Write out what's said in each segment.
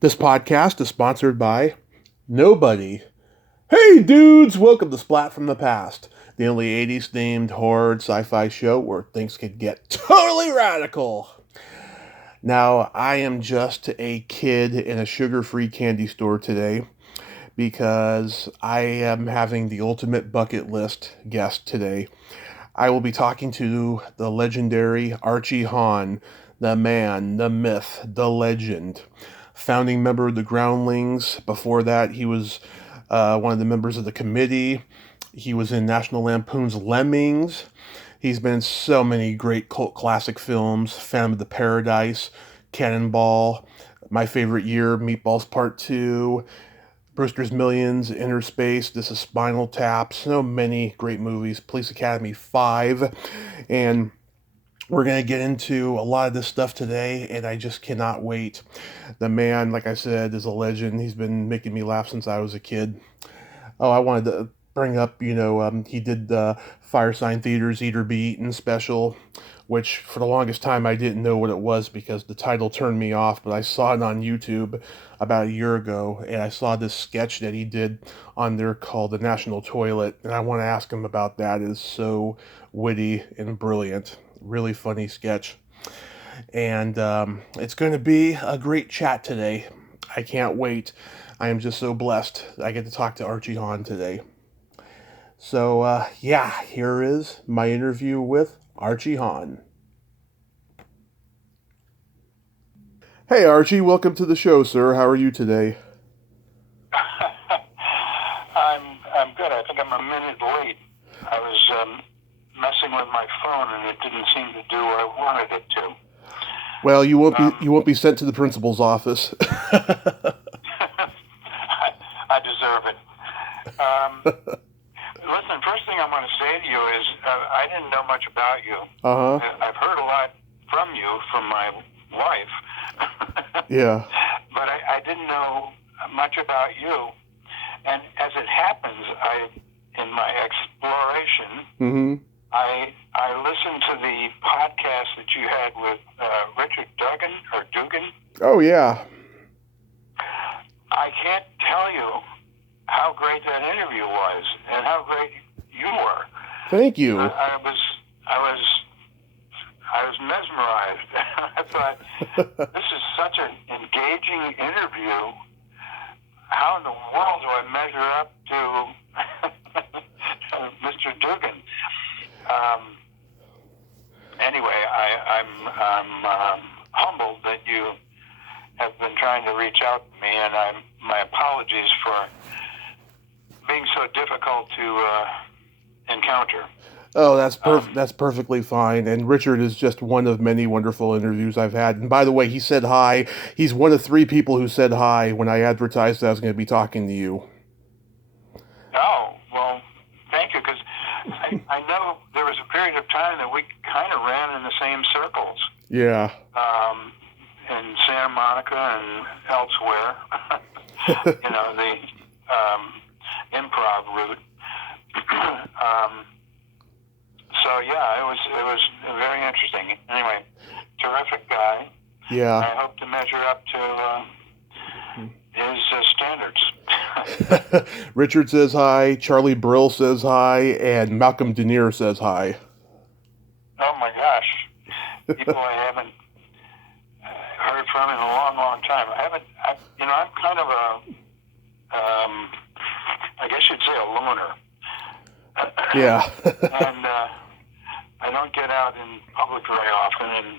This podcast is sponsored by nobody. Hey dudes, welcome to Splat from the Past, the only 80s themed horror sci-fi show where things could get totally radical. Now, I am just a kid in a sugar-free candy store today because I am having the ultimate bucket list guest today. I will be talking to the legendary Archie Hahn, the man, the myth, the legend. Founding member of the Groundlings. Before that, he was one of the members of the committee. He was in National Lampoon's Lemmings. He's been in so many great cult classic films. Phantom of the Paradise, Cannonball, My Favorite Year, Meatballs Part Two, Brewster's Millions, Inner Space, This is Spinal Tap, so many great movies, Police Academy 5, and we're going to get into a lot of this stuff today, and I just cannot wait. The man, like I said, is a legend. He's been making me laugh since I was a kid. Oh, I wanted to bring up, he did the Fire Sign Theater's Eat or Be Eaten special, which for the longest time I didn't know what it was because the title turned me off, but I saw it on YouTube about a year ago, and I saw this sketch that he did on there called The National Toilet, and I want to ask him about that. It is so witty and brilliant. Really funny sketch. And it's going to be a great chat today. I can't wait. I am just so blessed I get to talk to Archie Hahn today. So, here is my interview with Archie Hahn. Hey, Archie, welcome to the show, sir. How are you today? I'm good. I think I'm a minute late. I was messing with my phone and it didn't seem to do what I wanted it to. Well, you won't be sent to the principal's office. I deserve it. Listen, first thing I want to say to you is I didn't know much about you. Uh-huh. I've heard a lot from you from my wife. Yeah. But I didn't know much about you. And as it happens, in my exploration, I listened to the podcast that you had with Richard Dugan. Oh, yeah. I can't tell you how great that interview was and how great you were. Thank you. I was mesmerized. I thought, this is such an engaging interview. How in the world do I measure up to Mr. Dugan? Anyway, I'm humbled that you have been trying to reach out to me, and my apologies for being so difficult to encounter. Oh, that's perfectly fine. And Richard is just one of many wonderful interviews I've had. And by the way, he said hi. He's one of 3 people who said hi when I advertised that I was going to be talking to you. Oh, well, thank you, because I know there was a period of time that we kind of ran in the same circles. Yeah. In Santa Monica and elsewhere. The improv route. So yeah, it was very interesting. Anyway, terrific guy. Yeah. I hope to measure up to his standards. Richard says hi, Charlie Brill says hi, and Malcolm Denier says hi. Oh my gosh. People I haven't heard from in a long, long time. I'm kind of I guess you'd say a loner. Yeah. And I don't get out in public very often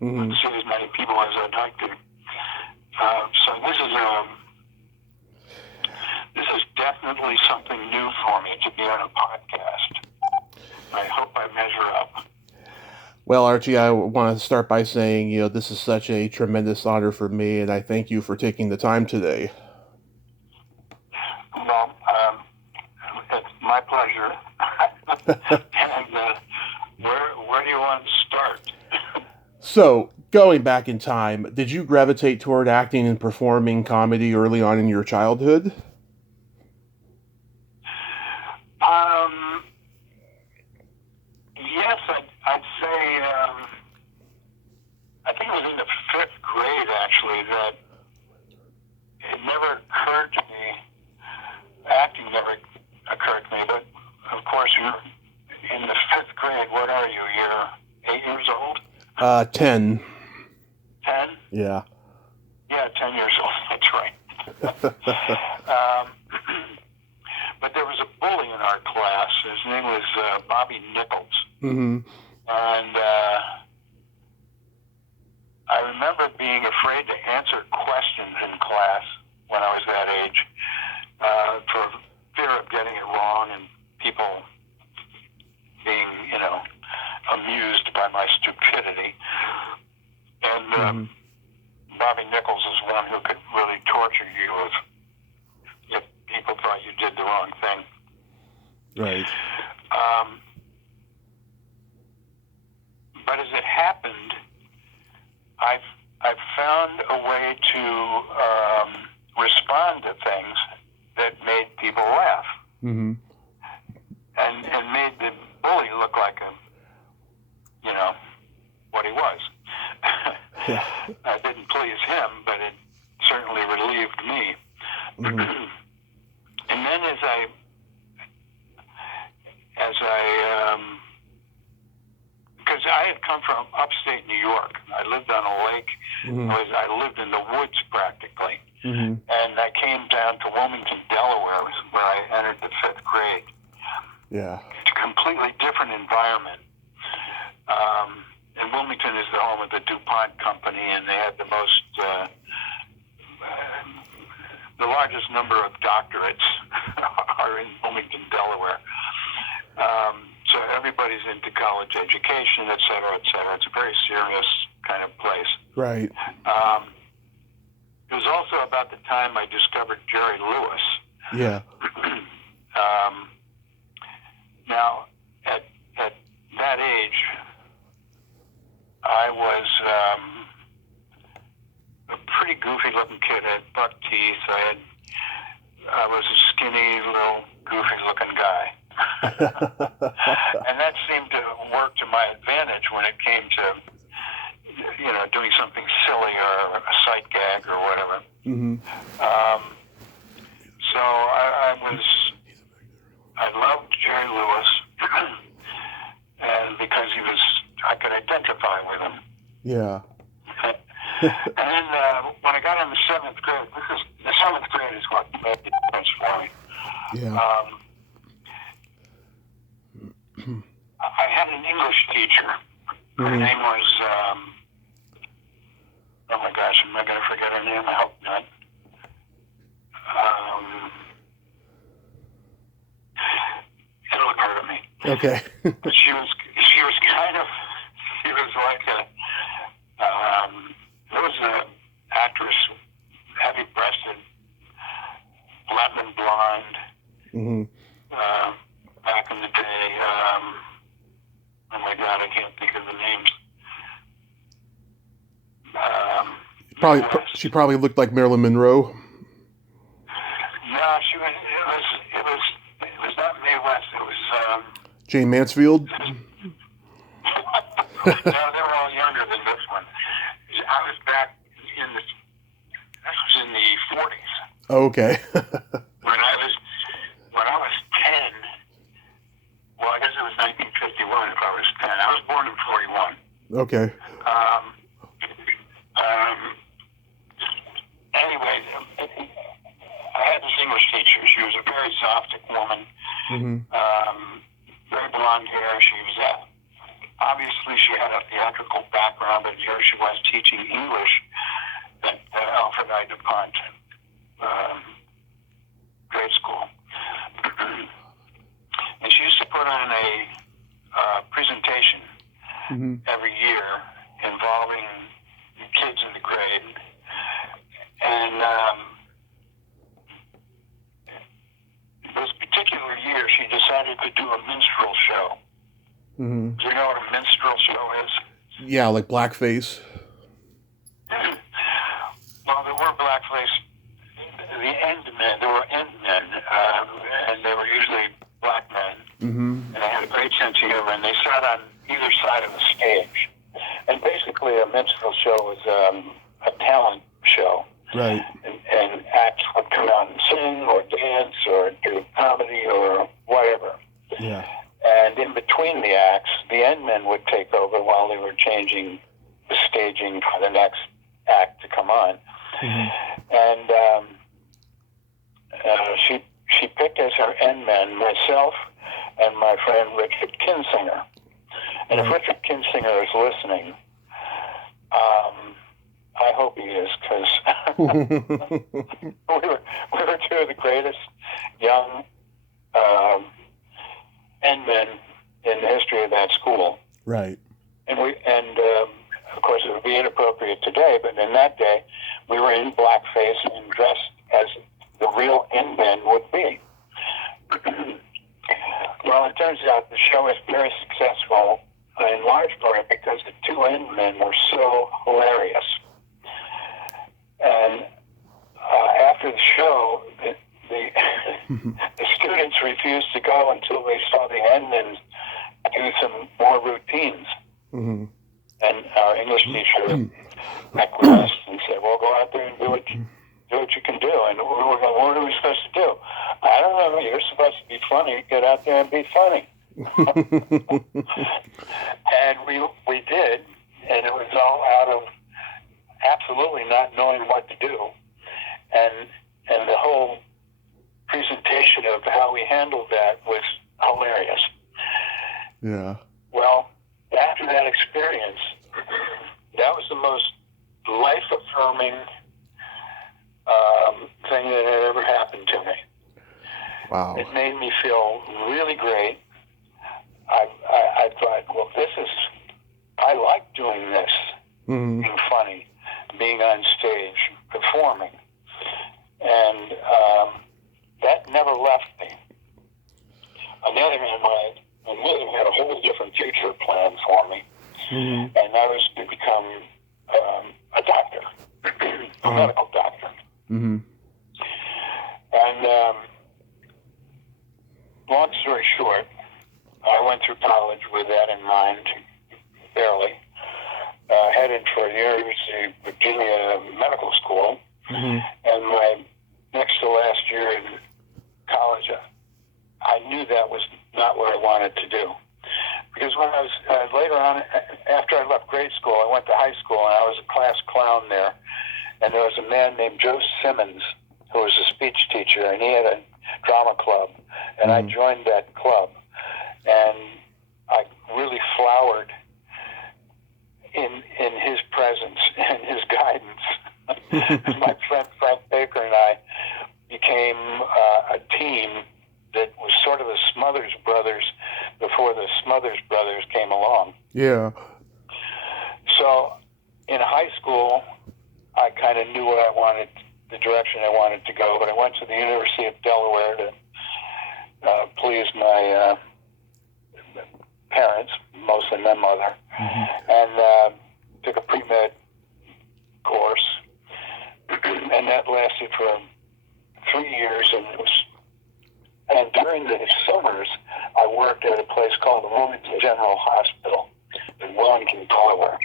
and see as many people as I'd like to. So this is definitely something new for me to be on a podcast. I hope I measure up. Well, Archie, I want to start by saying, this is such a tremendous honor for me, and I thank you for taking the time today. Well, it's my pleasure. And where do you want to start? So, going back in time, did you gravitate toward acting and performing comedy early on in your childhood? Yes, I'd say, I think it was in the 5th grade, actually, that it never occurred to me, acting never occurred to me, but of course you're in the 5th grade. What are you? You're 8 years old? 10. 10? Yeah. Yeah, 10 years old. That's right. But there was a bully in our class. His name was Bobby Nichols. Mm-hmm. And I remember being afraid to answer questions in class when I was that age for fear of getting it wrong and people being, amused by my stupidity. And Bobby Nichols is one who could really torture you if people thought you did the wrong thing. Right. But as it happened, I've found a way to respond to things that made people laugh. Mm-hmm. And made the bully look like what he was. Yeah. I didn't please him, but it certainly relieved me. Mm-hmm. And then as I because I had come from upstate New York. I lived on a lake. Mm-hmm. I lived in the woods practically. Mm-hmm. And I came down to Wilmington, Delaware, where I entered the 5th grade. Yeah. It's a completely different environment. And Wilmington is the home of the DuPont company, and they had the largest number of doctorates are in Wilmington, Delaware. So everybody's into college education, et cetera, et cetera. It's a very serious kind of place. Right. It was also about the time I discovered Jerry Lewis. Yeah. Now, at that age, I was a pretty goofy-looking kid. I had buck teeth. I was a skinny, little, goofy-looking guy. And that seemed to work to my advantage when it came to, doing something silly or a sight gag or whatever. Mm-hmm. So I loved Jerry Lewis, and because I could identify with him. Yeah. And then when I got in the 7th grade, the 7th grade is what made the difference for me. Yeah. I had an English teacher. Her name was, oh my gosh, am I going to forget her name? I hope not. It'll occur to me. Okay. But she was like there was an actress, heavy-breasted, platinum blonde, back in the day. Oh my God, I can't think of the names. She probably looked like Marilyn Monroe. No, it was not Mae West. It was Jane Mansfield. No, they were all younger than this one. I was back this was in the 40s. Oh, okay. when I was 10, well, I guess it was 1951 if I was 10. I was born in 41. Okay. Anyway, I had this English teacher. She was a very Zoptic woman, very blonde hair. She was obviously she had a theatrical background, but here she was teaching English at Alfred I. DuPont grade school. And she used to put on a presentation every year involving the kids in the grade. And this particular year, she decided to do a minstrel show. Do you know what a minstrel show is? Yeah, like blackface. Well, there were blackface. There were end men, and they were usually black men. And they had a great sense of humor, and they sat on either side of the stage. And basically, a minstrel show was a talent show. Right. And Endmen would take over while they were changing the staging for the next act to come on. And she picked as her Endmen myself and my friend Richard Kinsinger. And if Richard Kinsinger is listening, I hope he is, because we were two of the greatest young Endmen in the history of that school. Right. And of course it would be inappropriate today, but in that day we were in blackface and dressed as the real Endmen would be. Well, it turns out the show was very successful in large part because the two Endmen were so hilarious. And after the show, the students refused to go until they saw the Endmen do some more routines. And our English teacher acquiesced and said, "Well, go out there and do what you can do." And we were going, "What are we supposed to do?" "I don't know. You're supposed to be funny. Get out there and be funny." And we did, and it was all out of absolutely not knowing what to do. And the whole presentation of how we handled that was hilarious. Yeah. Well, after that experience, that was the most life-affirming thing that had ever happened to me. Wow. It made me feel really great. I thought, well, I like doing this, being funny, being on stage, performing. And that never left me. On the other hand, my mother had a whole different future plan for me. And that was to become a doctor, a medical doctor. And long story short, I went through college with that in mind, barely. Headed for the University of Virginia Medical School. And my next to last year in college, I knew that was not what I wanted to do. Because when I was later on, after I left grade school, I went to high school and I was a class clown there. And there was a man named Joe Simmons who was a speech teacher, and he had a drama club. And I joined that club. And I really flowered in his presence and his guidance. My friend Frank Baker and I became a team that was sort of the Smothers Brothers before the Smothers Brothers came along. Yeah. So in high school, I kind of knew what I wanted, the direction I wanted to go, but I went to the University of Delaware to please my parents, mostly my mother, and took a pre-med course, and that lasted for 3 years, and during the summers, I worked at a place called the Wilmington General Hospital in Wellington, Delaware,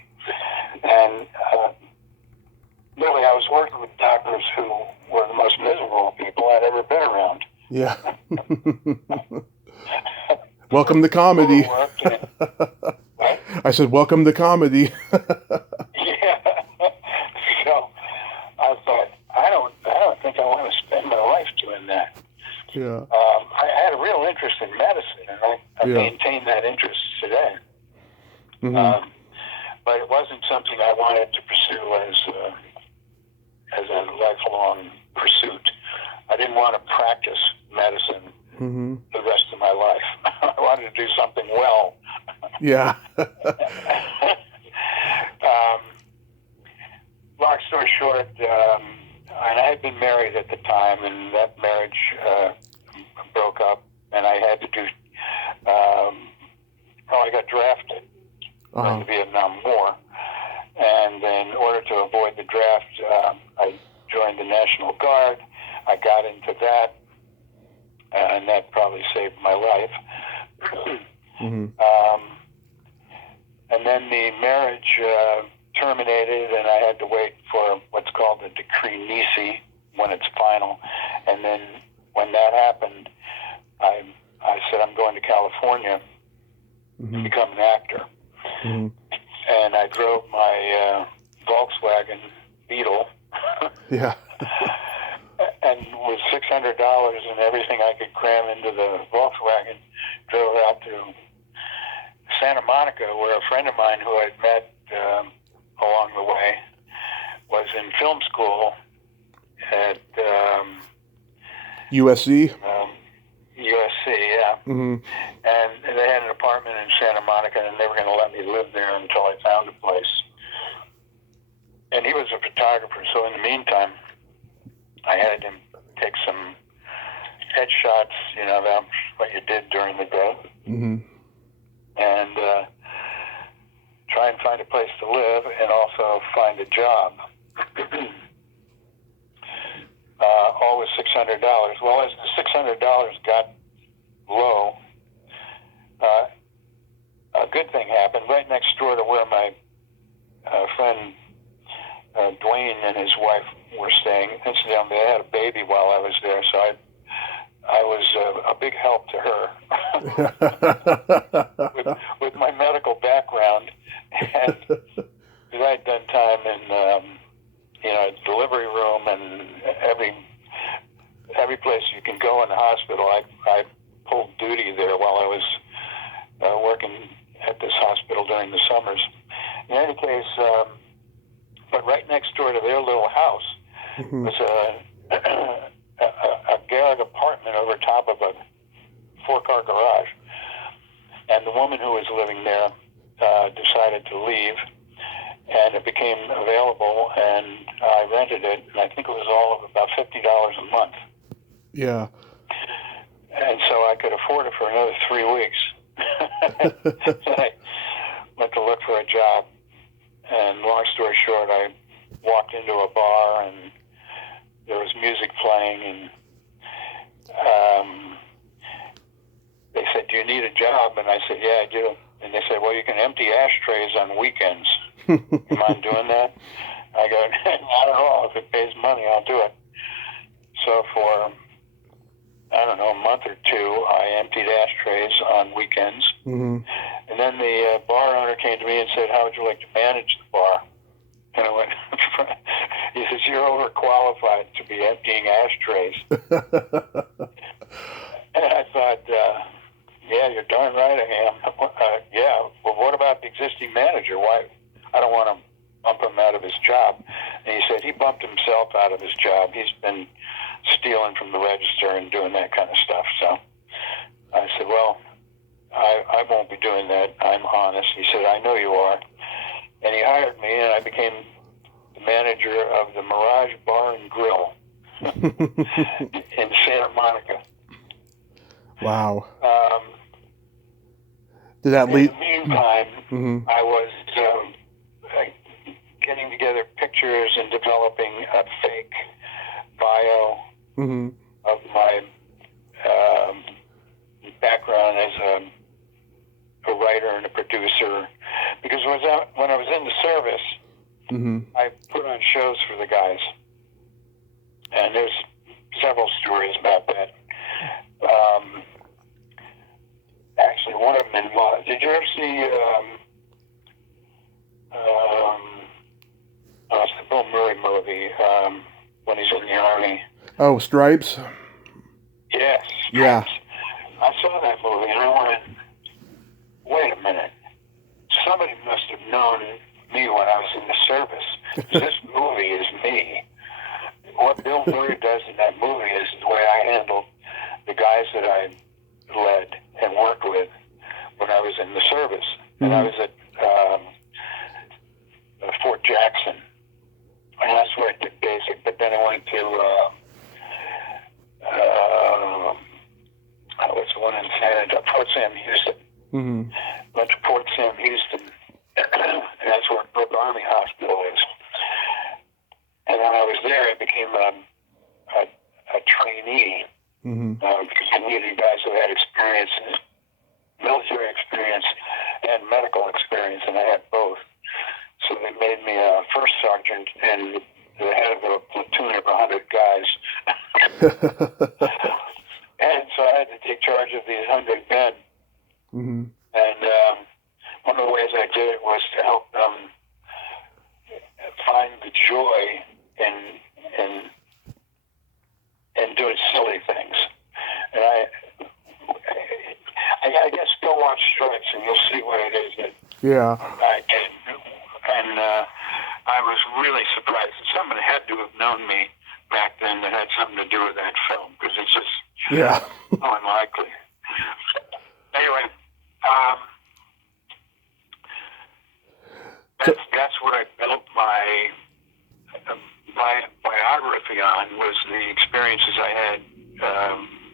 and really, I was working with doctors who were the most miserable people I'd ever been around. Yeah. Welcome to comedy. I said, welcome to comedy. Yeah. So I thought, I don't think I want to spend my life doing that. Yeah. I had a real interest in medicine, and I maintain that interest today. But it wasn't something I wanted to pursue as a lifelong pursuit. I didn't want to practice medicine the rest of my life. I wanted to do something well. Yeah. Long story short, and I had been married at the time, and that marriage broke up, and I had to do, I got drafted in the Vietnam War. And then in order to avoid the draft, I joined the National Guard. I got into that, and that probably saved my life. And then the marriage terminated, and I had to wait for what's called the decree nisi when it's final. And then when that happened, I said, I'm going to California to become an actor. Mm-hmm. And I drove my Volkswagen Beetle. Yeah. And with $600 and everything I could cram into the Volkswagen, drove out to Santa Monica, where a friend of mine who I'd met along the way was in film school at USC? USC, yeah. Mm-hmm. And they had an apartment in Santa Monica, and they were going to let me live there until I found a place. And he was a photographer, so in the meantime, I had him take some headshots, that's what you did during the day. Mm-hmm. And try and find a place to live and also find a job. All with $600. Well, as the $600 got low, a good thing happened. Right next door to where my friend Dwayne and his wife were staying. Incidentally, they had a baby while I was there, so I was a big help to her with my medical background, and because I'd done time in delivery room and every place you can go in the hospital. I pulled duty there while I was working at this hospital during the summers. In any case, but right next door to their little house was a garret apartment over top of a 4-car garage. And the woman who was living there decided to leave, and it became available, and I rented it, and I think it was all of about $50 a month. Yeah. And so I could afford it for another 3 weeks. And I went to look for a job, and long story short, I walked into a bar, and there was music playing, and they said, "Do you need a job?" And I said, "Yeah, I do." And they said, "Well, you can empty ashtrays on weekends. You mind doing that?" I go, "Not at all. If it pays money, I'll do it." So for, a month or two, I emptied ashtrays on weekends. Mm-hmm. And then the bar owner came to me and said, "How would you like to manage the bar?" And I went, he says, "You're overqualified to be emptying ashtrays." And I thought, yeah, you're darn right I am. Yeah, well, what about the existing manager? Why? I don't want to bump him out of his job. And he said he bumped himself out of his job. He's been stealing from the register and doing that kind of stuff. So I said, well, I won't be doing that. I'm honest. He said, I know you are. And he hired me, and I became the manager of the Mirage Bar and Grill in Santa Monica. Wow. Did that lead? In the meantime, Mm-hmm. I was getting together pictures and developing a fake bio Mm-hmm. of my background as a writer and a producer. Because when I was in the service, Mm-hmm. I put on shows for the guys. And there's several stories about that. Actually, one of them involved. Did you ever see? It's the Bill Murray movie when he's in the army. Oh, Stripes. Yes. Yeah. I saw that movie and I went, wait a minute. Somebody must have known me when I was in the service. This movie is me. What Bill Murray does in that movie is the way I handled the guys that I led and worked with when I was in the service. Mm-hmm. And I was at Fort Jackson. And that's where I did basic. But then I went to what's the one in Fort Sam Houston. Mm-hmm. Went to Fort Sam Houston, and that's where Brooke Army Hospital is. And when I was there, I became a trainee because I needed guys who had experience, military experience and medical experience, and I had both. So they made me a first sergeant and the head of a platoon of 100 guys. And so I had to take charge of these 100 men. Mm-hmm. And one of the ways I did it Yeah. I did. And I was really surprised. Someone had to have known me back then that had something to do with that film, because it's just unlikely. Anyway, that's what I built my biography on, was the experiences I had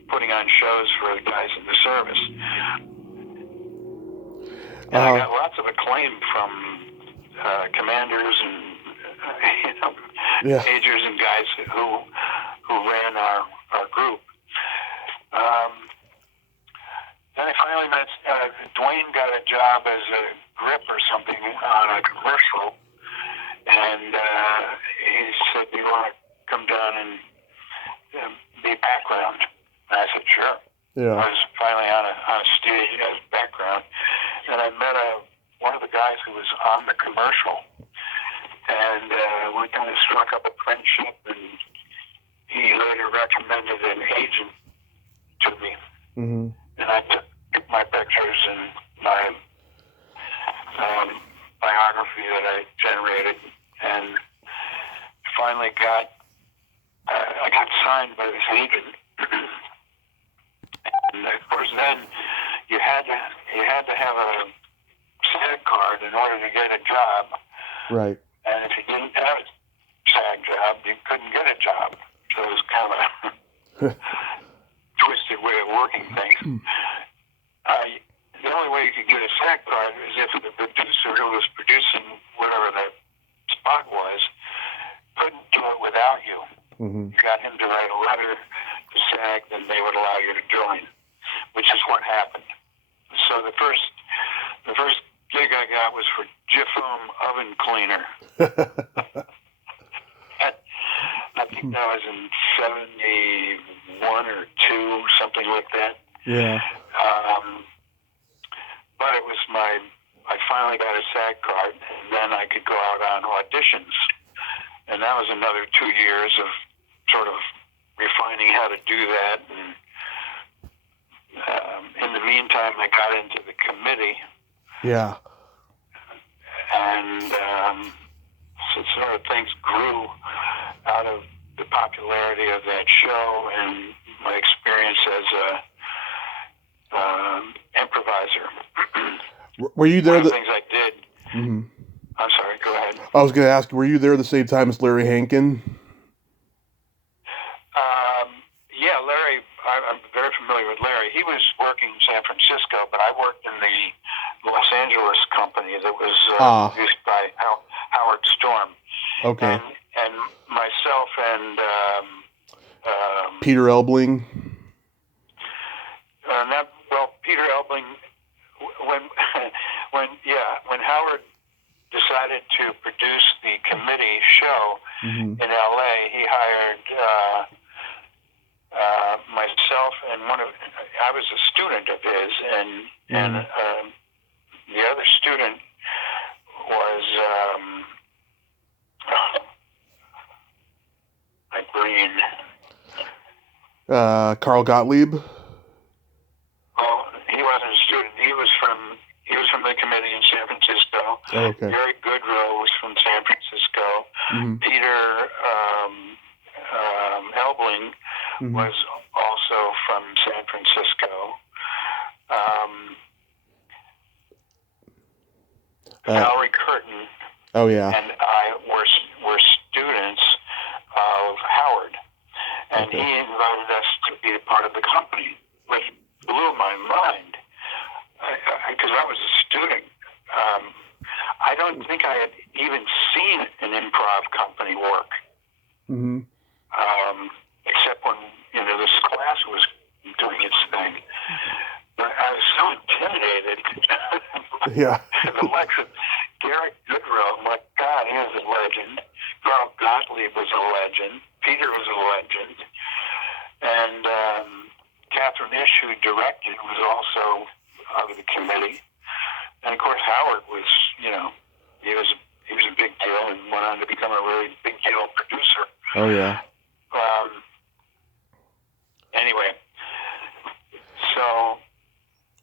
putting on shows for the guys in the service. And I got lots of acclaim from commanders and majors and guys who ran our group. Then I finally met Dwayne. Got a job as a grip or something on a commercial, and he said, "Do you want to come down and be background?" And I said, "Sure." Yeah. I was finally on a stage as background, and I met one of the guys who was on the commercial, and we kind of struck up a friendship, and he later recommended an agent to me. Mm-hmm. And I took my pictures and my biography that I generated, and finally I got signed by this agent. And of course, then you had to have a SAG card in order to get a job. Right. And if you didn't have a SAG job, you couldn't get a job. So it was kind of a twisted way of working things. The only way you could get a SAG card is if the producer who was producing whatever the spot was couldn't do it without you. Mm-hmm. You got him to write a letter to SAG, then they would allow you to join, which is what happened. So the first gig I got was for Jiffum oven cleaner. I think that was in 71 or 2, something like that. Yeah. But it was I finally got a SAG card, and then I could go out on auditions. And that was another 2 years of sort of refining how to do that. And in the meantime, I got into the committee. Yeah. And so sort of things grew out of the popularity of that show and my experience as a improviser. Were you there? One of the things I did. Mm-hmm. I'm sorry. Go ahead. I was going to ask, were you there the same time as Larry Hankin? Yeah, Larry. I'm very familiar with Larry. He was working in San Francisco, but I worked in the Los Angeles company that was produced by Howard Storm. Okay. And myself and Peter Elbling. Peter Elbling. When Howard decided to produce the committee show in L.A., he hired myself and I was a student of his, and the other student was my brain. Carl Gottlieb. Well, he wasn't a student. He was from the committee in San Francisco. Oh, okay. Gary Goodrow was from San Francisco. Mm-hmm. Peter Elbling was also from San Francisco. Valerie Curtin and I were students of Howard, and he invited us to be a part of the company, which blew my mind because I was a student. I don't think I had even seen an improv company work, except when this class was doing its thing. But I was so intimidated. Yeah. The lecture, Gary Goodrow, my God, he was a legend. Carl Gottlieb was a legend. Peter was a legend. And Catherine Ish, who directed, was also of the committee. And of course, Howard was, he was a big deal and went on to become a really big deal producer. Oh, yeah. Anyway, so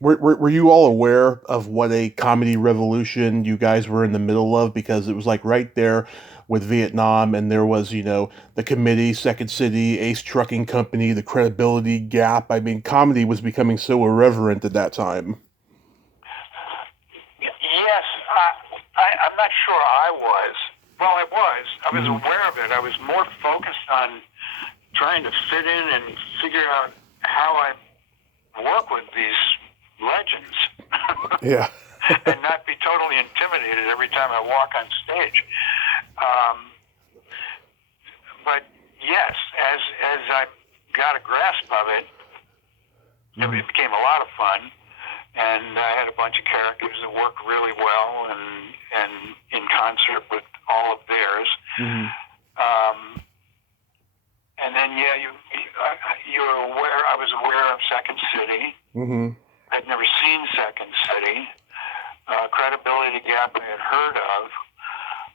Were you all aware of what a comedy revolution you guys were in the middle of? Because it was like right there with Vietnam, and there was, the committee, Second City, Ace Trucking Company, the credibility gap. I mean, comedy was becoming so irreverent at that time. Yes, I'm not sure I was. Well, I was. I was aware of it. I was more focused on trying to fit in and figure out how I work with these legends. Yeah. And not be totally intimidated every time I walk on stage. But yes, as I got a grasp of it, it became a lot of fun. And I had a bunch of characters that worked really well and in concert with all of theirs. And then, you're aware. I was aware of Second City. I'd never seen Second City. Credibility Gap I had heard of.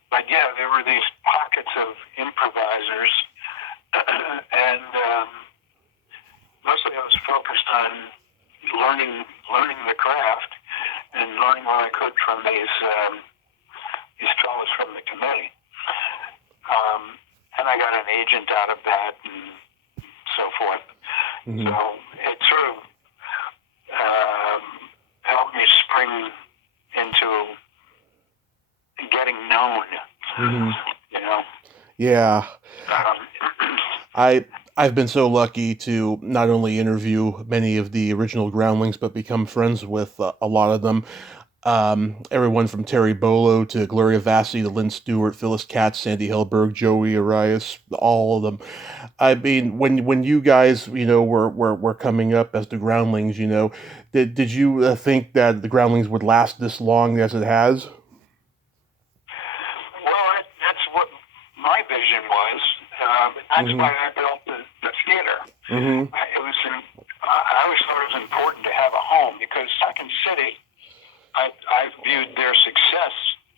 But yeah, there were these pockets of improvisers. And mostly I was focused on learning the craft and learning what I could from these fellows from the committee. And I got an agent out of that and so forth. So it sort of helped me spring into getting known, Yeah. I've been so lucky to not only interview many of the original Groundlings, but become friends with a lot of them. Everyone from Terry Bolo to Gloria Vassie to Lynn Stewart, Phyllis Katz, Sandy Hellberg, Joey Arias, all of them. I mean, when you guys, were coming up as the Groundlings, did you think that the Groundlings would last this long as it has? Well, that's what my vision was. That's why I built the theater. I always thought it was important to have a home because Second City, I viewed their success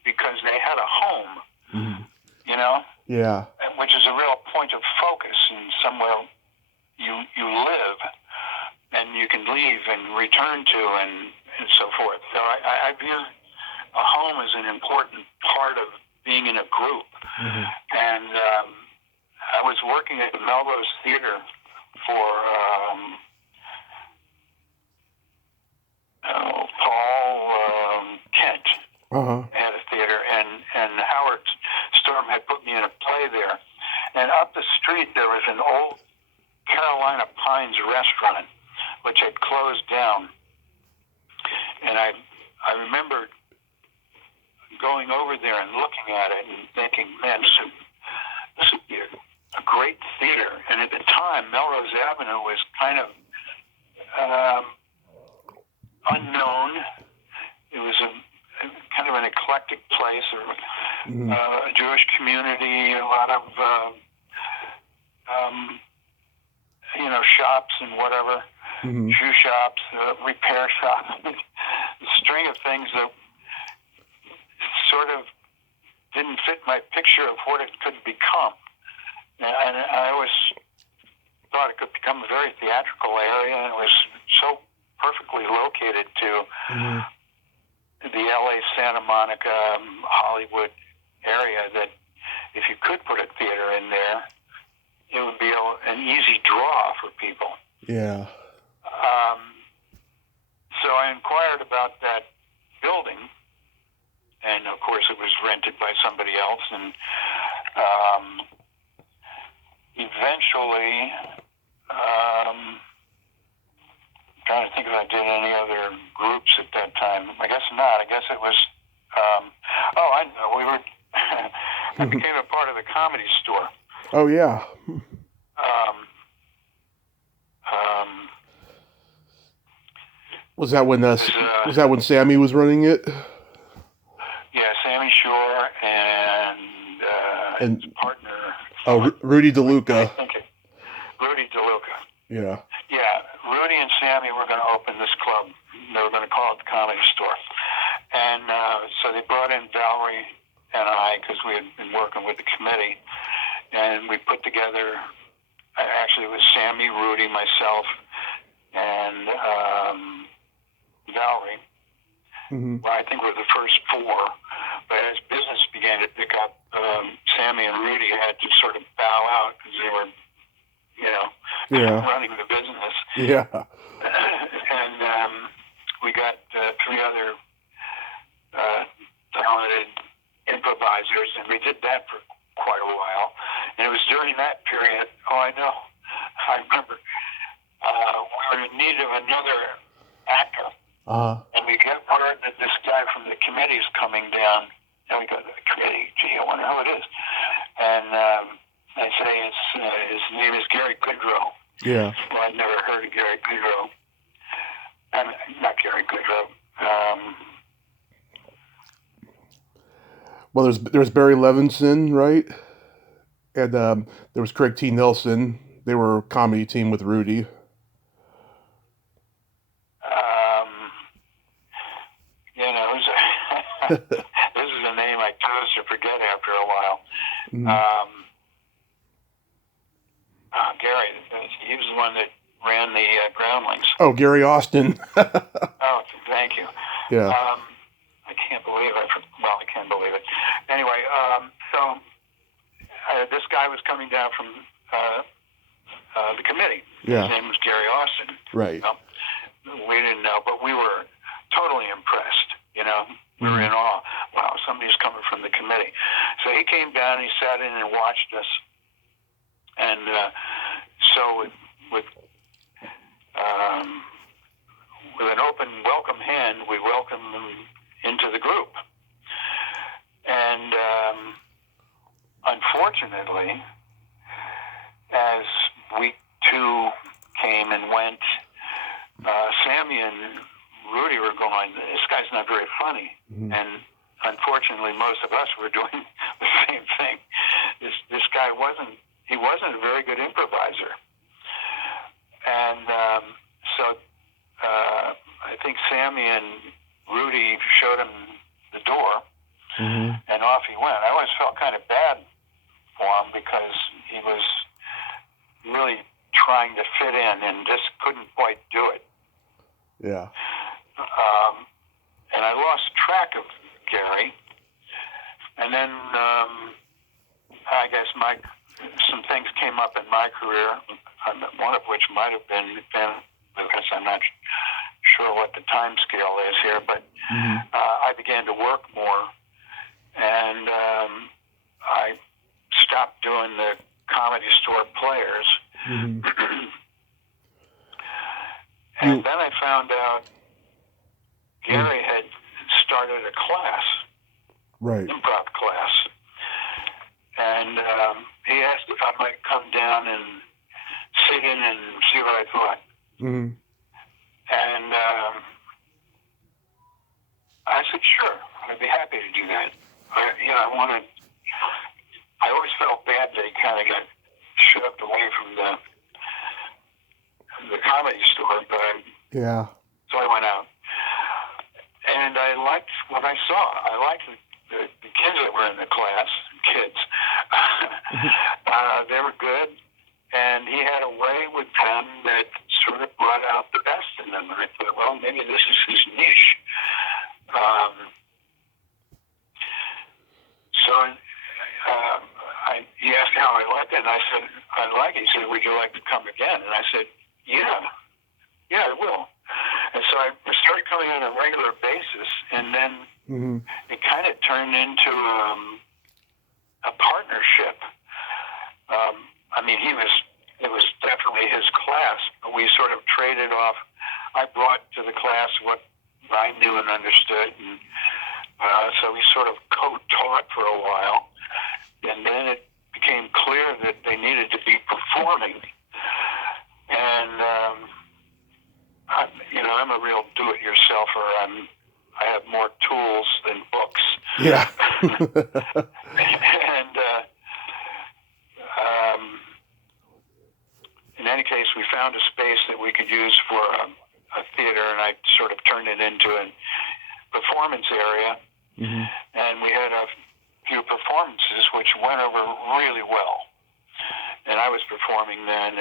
because they had a home, Yeah. which is a real point of focus and somewhere you live and you can leave and return to and so forth. So I view a home as an important part of being in a group. And I was working at the Melrose Theater for Paul Kent had a theater, and Howard Storm had put me in a play there. And up the street there was an old Carolina Pines restaurant, which had closed down. And I remember going over there and looking at it and thinking, man, this would be a great theater. And at the time, Melrose Avenue was kind of unknown. It was a kind of an eclectic place, or a Jewish community, a lot of shops and whatever, shoe shops, repair shops, a string of things that sort of didn't fit my picture of what it could become. And I always thought it could become a very theatrical area, and it was so perfectly located to the LA, Santa Monica, Hollywood area that if you could put a theater in there, it would be an easy draw for people. Yeah. So I inquired about that building, and of course it was rented by somebody else, and eventually, trying to think if I did any other groups at that time. I guess not. I guess it was, I know, we were, I became a part of the Comedy Store. Oh, yeah. Was that when Sammy was running it? Yeah, Sammy Shore and his partner. Oh, Rudy DeLuca. Rudy DeLuca. Yeah. Yeah, Rudy and Sammy were going to open this club. They were going to call it the Comedy Store. And so they brought in Valerie and I, because we had been working with the committee, and we put together, actually it was Sammy, Rudy, myself, and Valerie, Mm-hmm. well, I think were the first four. But as business began to pick up, Sammy and Rudy had to sort of bow out because they were, running the business. Yeah. And we got three other talented improvisers, and we did that for quite a while. And it was during that period, I remember, we were in need of another actor. And we get word that this guy from the committee is coming down. And we go to the committee, gee, I wonder who it is. And they say his name is Gary Goodrow. Yeah. Well, I'd never heard of Gary Goodrow. Not Gary Goodrow. Well, there's Barry Levinson, right? And there was Craig T. Nelson. They were a comedy team with Rudy. This is a name I chose to forget after a while. Mm-hmm. Gary, he was the one that ran the Groundlings. Oh, Gary Austin. Oh, thank you. Yeah. I can't believe it. Well, I can't believe it. Anyway, so this guy was coming down from the committee. Yeah. His name was Gary Austin. Right. We didn't know, but we were totally impressed. We were in awe. Wow, somebody's coming from the committee. So he came down, he sat in and watched us. And so with an open welcome hand, we welcomed them into the group. And unfortunately, as week 2 came and went, Sammy and Rudy were going, this guy's not very funny. Mm-hmm. And unfortunately, most of us were doing the same thing. This guy wasn't a very good improviser. And so I think Sammy and Rudy showed him the door, mm-hmm. and off he went. I always felt kind of bad for him because he was really trying to fit in and just couldn't quite do it. Yeah. And I lost track of Gary. And then I guess some things came up in my career, one of which might have been because I'm not sure what the time scale is here, but mm-hmm. I began to work more, and I stopped doing the Comedy Store Players. Mm-hmm. And then I found out Gary had started a class, right, improv class, and he asked if I might come down and sit in and see what I thought. Mm-hmm. And I said, sure, I'd be happy to do that. I always felt bad that he kind of got shoved away from the Comedy Store, but yeah. So I went out, and I liked what I saw. I liked the kids that were in the class. They were good, and he had a way with them that sort of brought out the best in them. And I thought, well, maybe this is his niche. He asked how I liked it, and I said, I like it. He said, would you like to come again? And I said, yeah, I will. And so I started coming on a regular basis, and then mm-hmm. it kind of turned into a partnership. It was definitely his class, but we sort of traded off. I brought to the class what I knew and understood, and so we sort of co-taught for a while, and then it became clear that they needed to be performing. And I'm a real do-it-yourselfer. I have more tools than books. Yeah. And in any case, we found a space that we could use for a theater, and I sort of turned it into a performance area. Mm-hmm. And we had a few performances which went over really well. And I was performing then,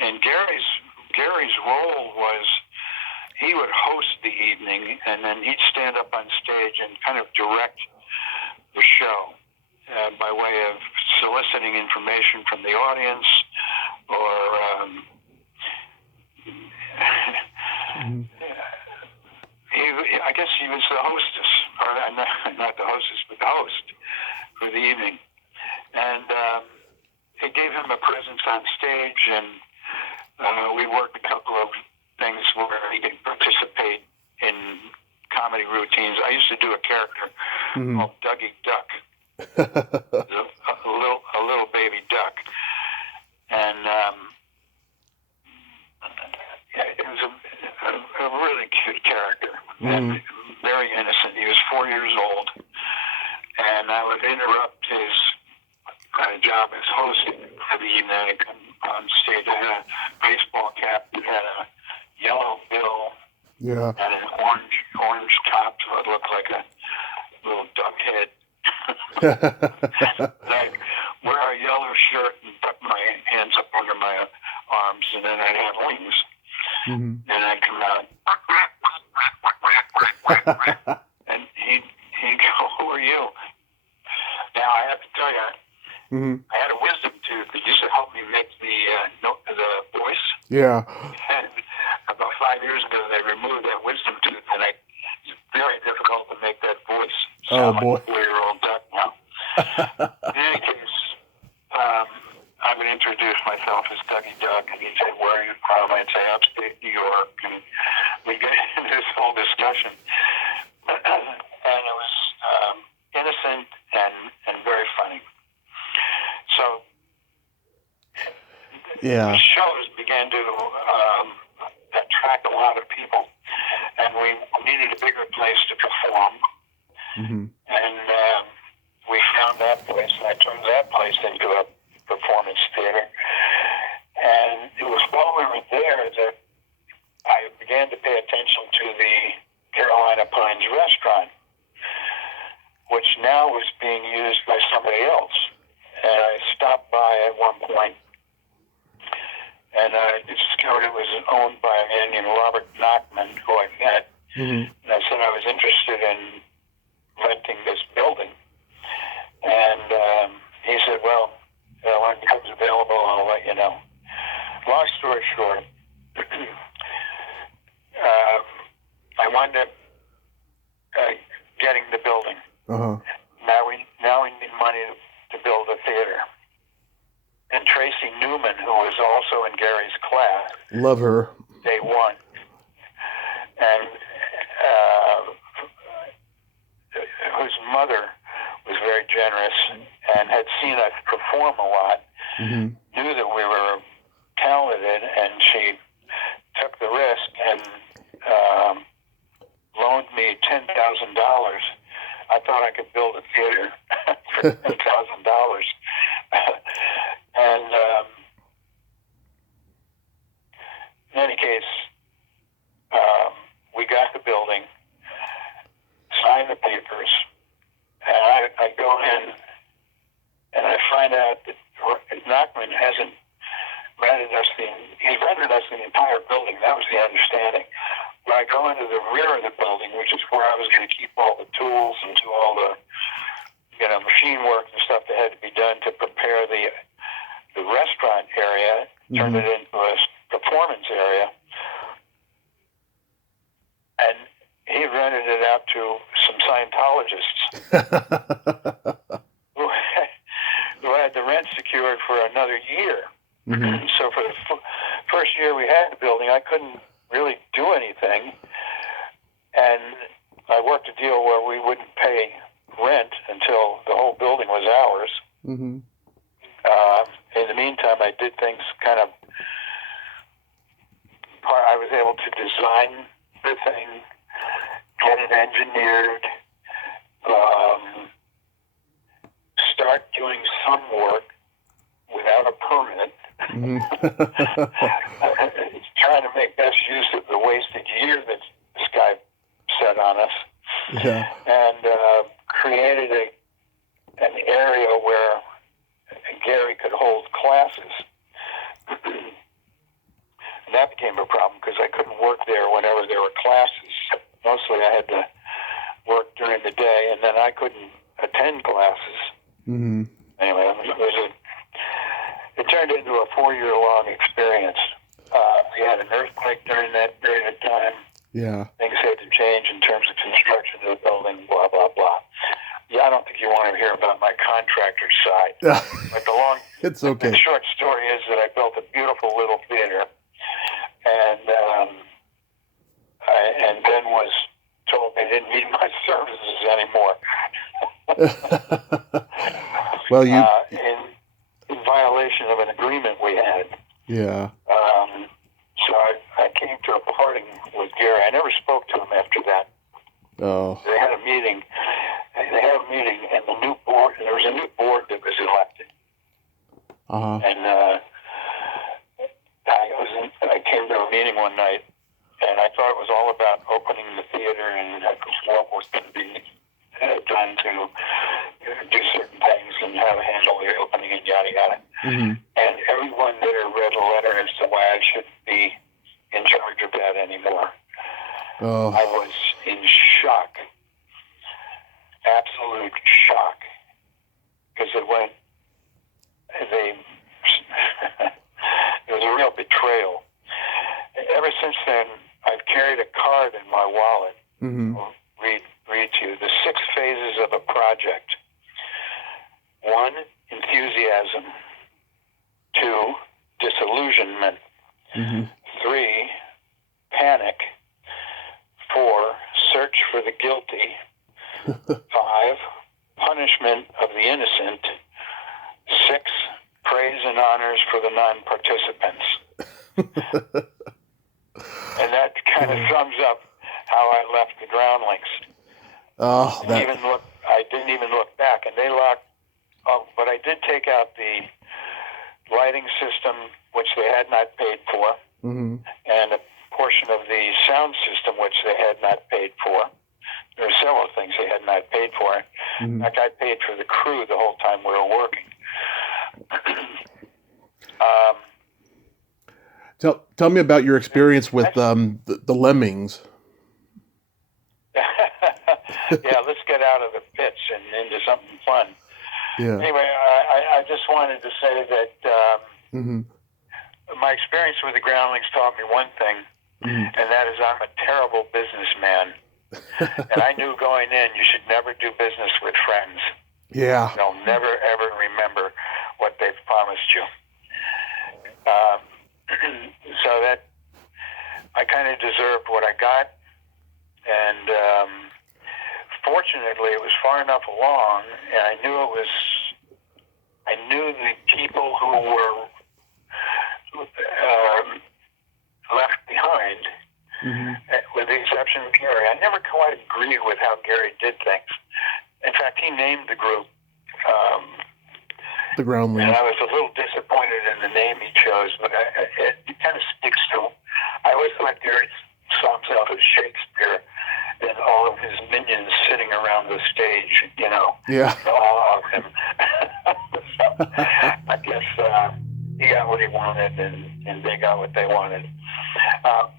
and Gary's Gary's role was he would host the evening, and then he'd stand up on stage and kind of direct the show by way of soliciting information from the audience, or I guess he was the hostess, or not the hostess, but the host for the evening. And it gave him a presence on stage, and we worked a couple of things where he could participate in comedy routines. I used to do a character called Dougie Duck, a little baby duck, and it was a really cute character, and very innocent. He was 4 years old, and I would interrupt his job as hosting for the evening. I'd come on stage. I had a baseball cap that had a yellow bill and an orange top, so it looked like a little duck head. I'd wear a yellow shirt and put my hands up under my arms, and then I'd have wings. And I'd come out, and he'd go, "Who are you?" Now, I have to tell you, I had a wisdom tooth that used to help me make the voice. Yeah. And about 5 years ago, they removed that wisdom tooth, and it's very difficult to make that voice sound like a 4-year-old duck now. In any case, I would introduce myself as Dougie Duck, and he'd say, "Where are you from?" I'd say, "Upstate New York," and we'd get into this whole discussion. And it was innocent and very funny. So the shows began to attract a lot of people, and we needed a bigger place to perform. And we found that place, and I turned that place into a performance theater. And it was while we were there that I began to pay attention to the Carolina Pines restaurant, which now was being used by somebody else. And I stopped by at one point, and I discovered it was owned by a man named Robert Nachman, who I met. And I said I was interested in renting this building. And he said, "Well, when it becomes available, I'll let you know." Long story short, I wound up getting the building. Now we need money to build a theater. And Tracy Newman, who was also in Gary's class, love her, day one, and whose mother was very generous and had seen us perform a lot, knew that we were talented, and she took the risk and loaned me $10,000. I thought I could build a theater for $10,000. And in any case, we got the building, signed the papers, and I go in, and I find out that Nachman hasn't rented us he's rented us the entire building. That was the understanding. But I go into the rear of the building, which is where I was going to keep all the tools and do all the machine work and stuff that had to be done to prepare the restaurant area, turn it into a performance area. And he rented it out to some Scientologists who had the rent secured for another year. So for the first year we had the building, I couldn't really do anything. And I worked a deal where we wouldn't pay rent until the whole building was ours. In the meantime, I did things I was able to design the thing, get it engineered, start doing some work without a permit, trying to make best use of the wasted year that this guy set on us, and created an area where Gary could hold classes. And that became a problem because I couldn't work there whenever there were classes. Mostly I had to work during the day, and then I couldn't attend classes. Mm-hmm. Anyway, it turned into a 4-year-long experience. We had an earthquake during that period of time. Yeah. Things had to change in terms of construction of the building, blah, blah, blah. Yeah, I don't think you want to hear about my contractor's side. But it's okay. The short story is that I built a beautiful little theater, and then was told they didn't need my services anymore. Well, you in violation of an agreement we had. Yeah. So I came to a parting with Gary. I never spoke to him after that. Oh. They had a meeting, and the new board. There was a new board that was elected. Uh-huh. And I came to a meeting one night, and I thought it was all about opening the theater and what was going to be done to do certain things and how to handle the opening and yada yada. Mm-hmm. And everyone there read a letter as to why I shouldn't be in charge of that anymore. Oh. I was in shock, absolute shock, because it was a real betrayal. Ever since then, I've carried a card in my wallet. Mm-hmm. I'll read to you the 6 phases of a project. 1, enthusiasm. 2, disillusionment. Mm-hmm. 3, panic. 4, search for the guilty. 5, punishment of the innocent. 6, praise and honors for the non-participants. And that kind of sums up how I left the Groundlings. Oh, I didn't even look back, and they locked. But I did take out the lighting system, which they had not paid for, mm-hmm. and a portion of the sound system, which they had not paid for. There were several things they had not paid for. Mm-hmm. In fact, I paid for the crew the whole time we were working. Tell me about your experience with the Lemmings. Yeah, let's get out of the pits and into something fun. Yeah. Anyway, I just wanted to say that mm-hmm. my experience with the Groundlings taught me one thing, mm-hmm. and that is I'm a terrible businessman. And I knew going in you should never do business with friends. Yeah. They'll never, ever remember what they've promised you. So that I kind of deserved what I got. And fortunately, it was far enough along, and I knew the people who were left behind, mm-hmm. with the exception of Gary. I never quite agreed with how Gary did things. In fact, he named the group the Groundlings. And I was a little disappointed in the name he chose, but it kind of sticks to him. I always thought Gary saw himself as Shakespeare and all of his minions sitting around the stage, Yeah. all of him. So I guess he got what he wanted, and they got what they wanted.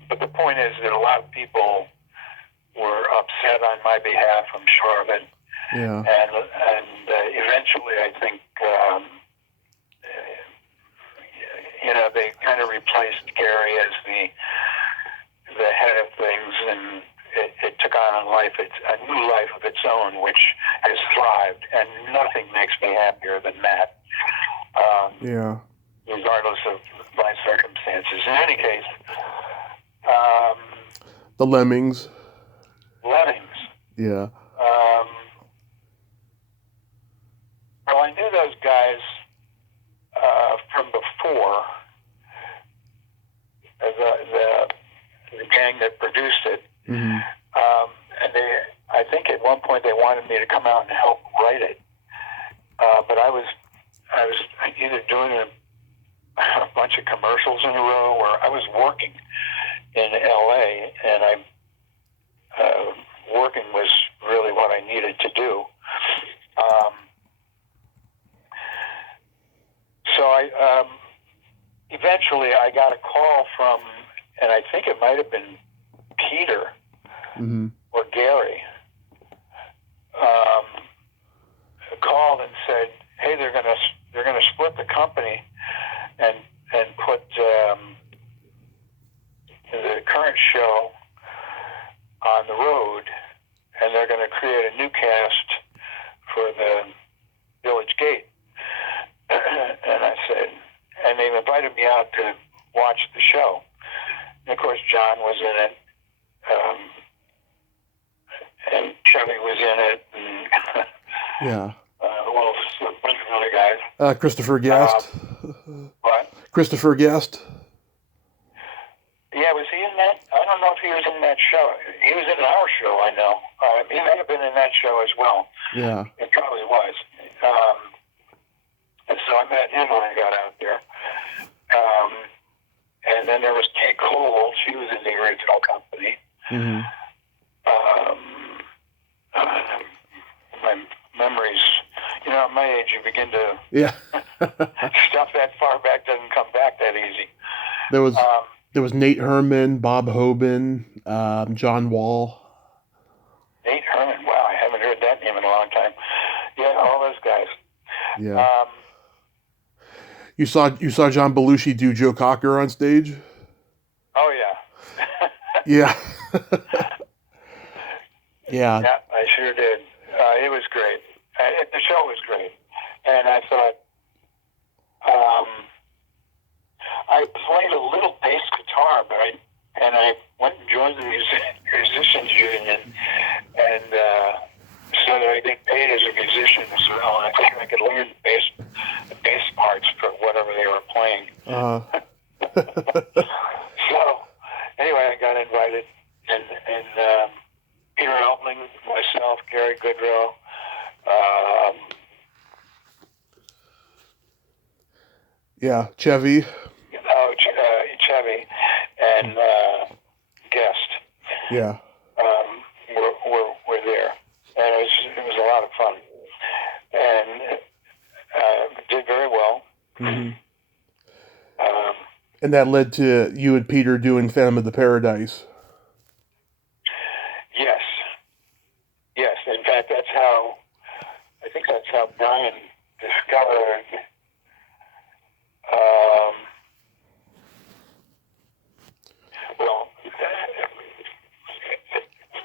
But the point is that a lot of people were upset on my behalf, I'm sure of it. Yeah. And eventually, I think, they kind of replaced Gary as the head of things, and it took on a new life of its own, which has thrived, and nothing makes me happier than that. Yeah. Regardless of my circumstances. In any case, the Lemmings. Yeah. Yeah. Well, I knew those guys from before. The gang that produced it, mm-hmm. And I think at one point they wanted me to come out and help write it, but I was either doing a bunch of commercials in a row, or I was working in L.A. and working was really what I needed to do. So eventually I got a call from and I think it might have been Peter or Gary, called and said, "Hey, they're gonna split the company and put the current show on the road, and they're going to create a new cast for the Village Gate." And I said, and they invited me out to watch the show. And of course, John was in it, and Chevy was in it, and yeah. Well, a bunch of other guys. Christopher Guest. What? Christopher Guest. Yeah, was he in that? I don't know if he was in that show. He was in our show, I know. He may have been in that show as well. Yeah. It probably was. And so I met him when I got out there. And then there was Kay Cole. She was in the original company. Mm-hmm. My memories, at my age, you begin to... Yeah. Stuff that far back doesn't come back that easy. There was Nate Herman, Bob Hoban, John Wall. Nate Herman, wow, I haven't heard that name in a long time. Yeah, all those guys. Yeah. You saw John Belushi do Joe Cocker on stage? Oh yeah. Yeah. Yeah. Yeah, I sure did. It was great. The show was great, and I thought I played a little bass guitar, and I went and joined the musicians union, and so that I get paid as a musician as well. And I think I could learn the bass parts for whatever they were playing. So anyway, I got invited, and Peter Eltling, myself, Gary Goodrow. Yeah, Chevy. Chevy and Guest. Yeah. Were there, and it was a lot of fun, and did very well. Mm-hmm. And that led to you and Peter doing Phantom of the Paradise. Yes. In fact, I think that's how Brian discovered.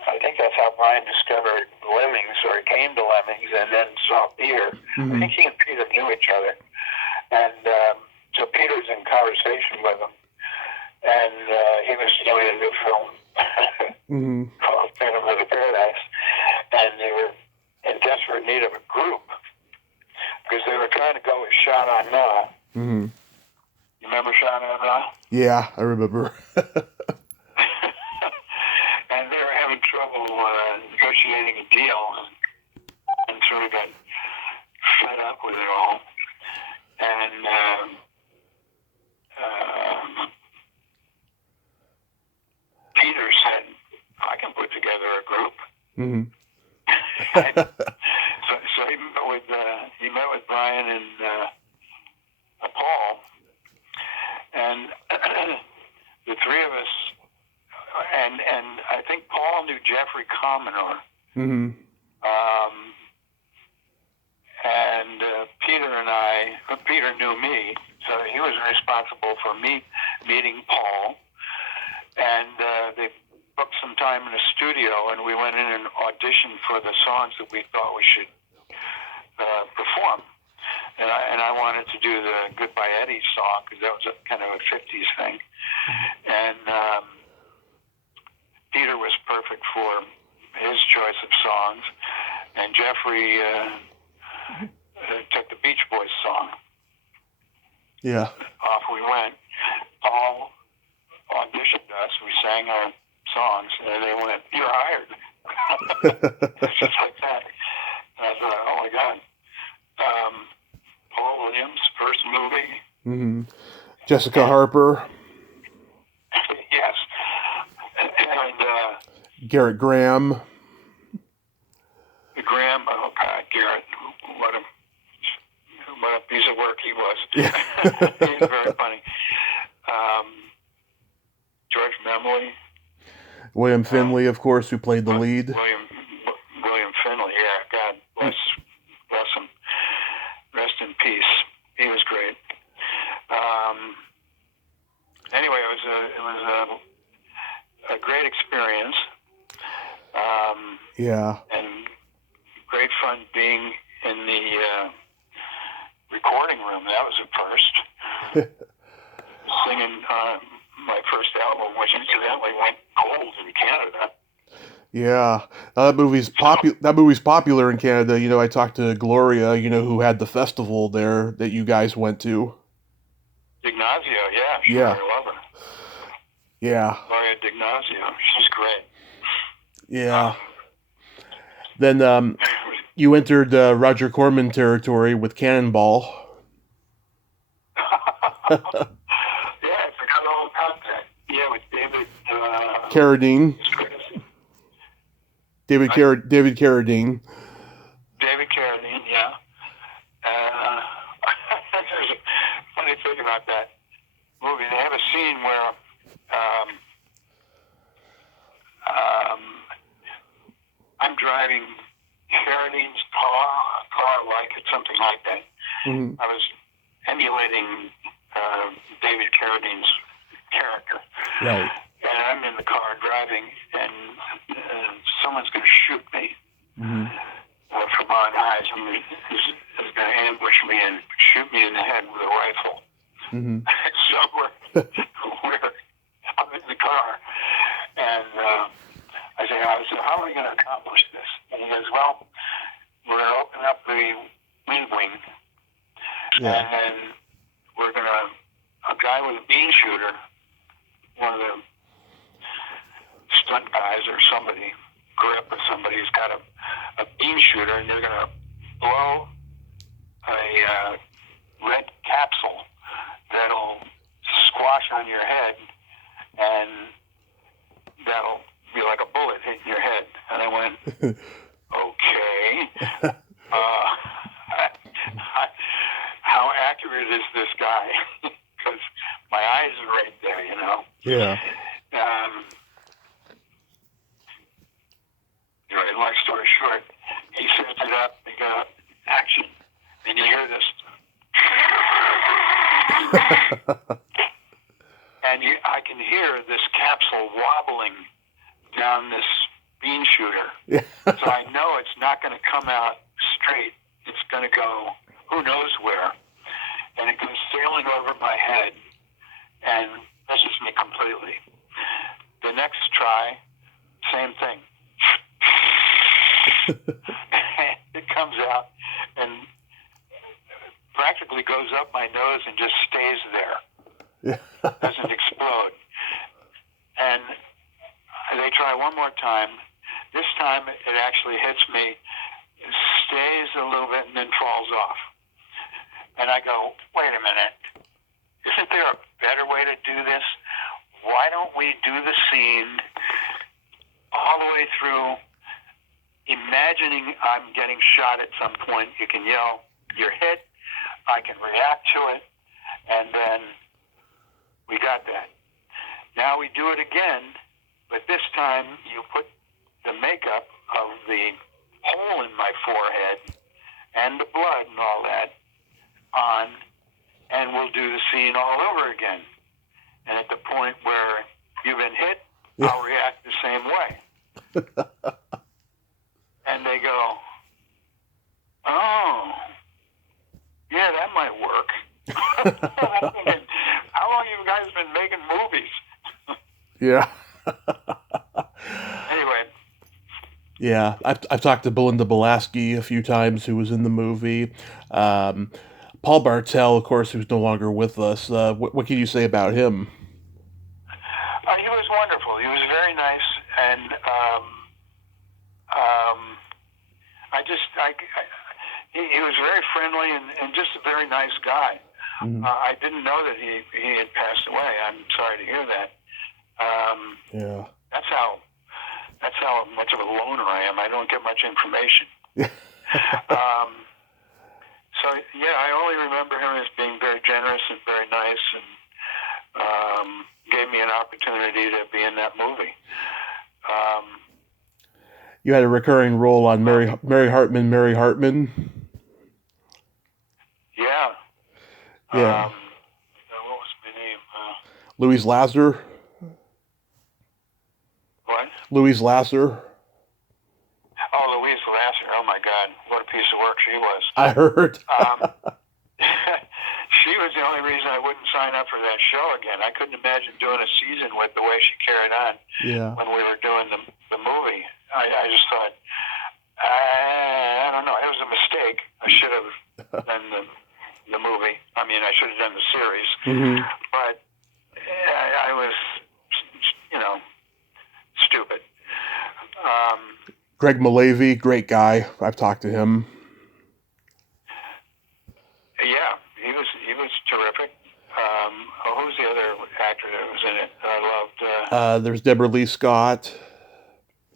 I think that's how Brian discovered Lemmings, or he came to Lemmings and then saw Peter. Mm-hmm. I think he and Peter knew each other. And so Peter's in conversation with him. And he was doing a new film called Phantom of the Paradise. And they were in desperate need of a group because they were trying to go with Shot on Nah. Mm-hmm. You remember Shot on Nah? Yeah, I remember. And they were having trouble negotiating a deal, and sort of got fed up with it all. And Peter said, "I can put together a group." Mm-hmm. So he met with Brian and Paul, and the three of us. And I think Paul knew Jeffrey Commodore. Mm-hmm. And Peter knew me, so he was responsible for me meeting Paul. And they booked some time in the studio, and we went in and auditioned for the songs that we thought we should perform. And I wanted to do the Goodbye Eddie song, because that was kind of a 50s thing. And Peter was perfect for his choice of songs, and Jeffrey took the Beach Boys song. Yeah. Off we went. Paul auditioned us. We sang our songs, and they went, "You're hired." Just like that. And I thought, oh my God. Paul Williams' first movie. Mm-hmm. Jessica Harper. Yes. And Garrett Graham. Graham, oh God, Garrett, what a piece of work he was. Yeah. He's very funny. George William Finley, of course, who played the lead. William Finley, yeah. God bless him. Rest in peace. He was great. Anyway, it was a great experience. And great fun being in the recording room. That was a first. Singing my first album, which incidentally went gold in Canada. Yeah, that movie's popular in Canada. You know, I talked to Gloria, you know, who had the festival there that you guys went to. Ignacio, yeah, sure, yeah. I love her. Yeah. Gloria D'Ignazio, she's great. Yeah. Then you entered Roger Corman territory with Cannonball. Yeah, I forgot all about that. Yeah, with David Carradine. David Carradine. David Carradine, yeah. There's a funny thing about that movie. They have a scene where I'm driving Carradine's car like it, something like that. Mm-hmm. I was emulating David Carradine's character. Right. And I'm in the car driving, and someone's going to shoot me from on high. Someone is going to ambush me and shoot me in the head with a rifle. Mm-hmm. So I'm in the car, and I say, how are we going to accomplish this? And he goes, well, we're going to open up the wind wing, and then we're going to, a guy with a bean shooter, one of the stunt guys or somebody, grip or somebody who's got a bean shooter, and they're going to blow a red capsule that'll squash on your head, and that'll be like a bullet hitting your head. And I went, okay. How accurate is this guy? Because my eyes are right there, you know. Yeah. Anyway, long story short, he sets it up, they go, action, and you hear this. And I can hear this capsule wobbling down this bean shooter. Yeah. So I know it's not going to come out straight. It's going to go who knows where. And it goes sailing over my head and misses me completely. The next try, same thing. It comes out and practically goes up my nose and just stays there. Yeah. Doesn't explode. And they try one more time. This time it actually hits me, stays a little bit, and then falls off. And I go, wait a minute. Isn't there a better way to do this? Why don't we do the scene all the way through, imagining I'm getting shot at some point? You can yell, you're hit. I can react to it. And then we got that. Now we do it again, but this time you put the makeup of the hole in my forehead and the blood and all that on, and we'll do the scene all over again. And at the point where you've been hit, I'll react the same way. And they go, oh, yeah, that might work. I'm thinking, how long have you guys been making movies? Yeah. Anyway. Yeah, I've talked to Belinda Belaski a few times, who was in the movie. Paul Bartel, of course, who's no longer with us. What can you say about him? He was wonderful. He was very nice, and he was very friendly and just a very nice guy. Mm-hmm. I didn't know that he had passed away. I'm sorry to hear that. Yeah. That's how much of a loner I am. I don't get much information. So yeah, I only remember him as being very generous and very nice, and gave me an opportunity to be in that movie. You had a recurring role on Mary Hartman. Yeah. Yeah. What was my name? Louise Lasser. What? Louise Lasser. Oh, Louise Lasser. Oh, my God. What a piece of work she was. I heard. She was the only reason I wouldn't sign up for that show again. I couldn't imagine doing a season with the way she carried on when we were doing the movie. I just thought, I don't know. It was a mistake. I should have done the movie. I mean, I should have done the series. Mm-hmm. But I was, stupid. Greg Malavy, great guy. I've talked to him. Yeah, he was terrific. Who's the other actor that was in it that I loved? There's Deborah Lee Scott.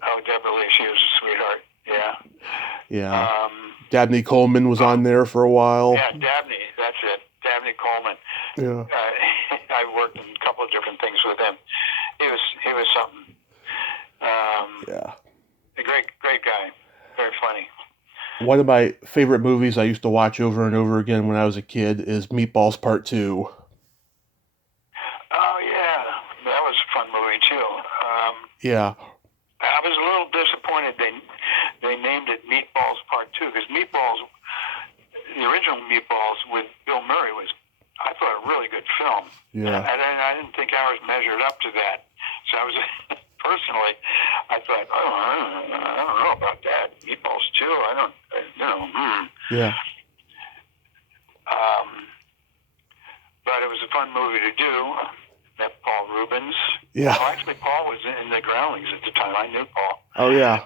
Oh, Deborah Lee, she was a sweetheart. Yeah. Yeah. Dabney Coleman was on there for a while. Yeah, Dabney, that's it. Dabney Coleman. Yeah. I worked in a couple of different things with him. He was something. Yeah. A great guy. Very funny. One of my favorite movies I used to watch over and over again when I was a kid is Meatballs Part Two. Oh, yeah. That was a fun movie, too. Yeah. I was a little disappointed they named it Meatballs Part 2, because Meatballs, the original Meatballs with Bill Murray was, I thought, a really good film. Yeah. And I didn't think ours measured up to that. So I was, personally, I thought, I don't know about that. Meatballs 2, Yeah. But it was a fun movie to do. Met Paul Rubens. Yeah. Well, actually, Paul was in the Groundlings at the time. I knew Paul. Oh, yeah.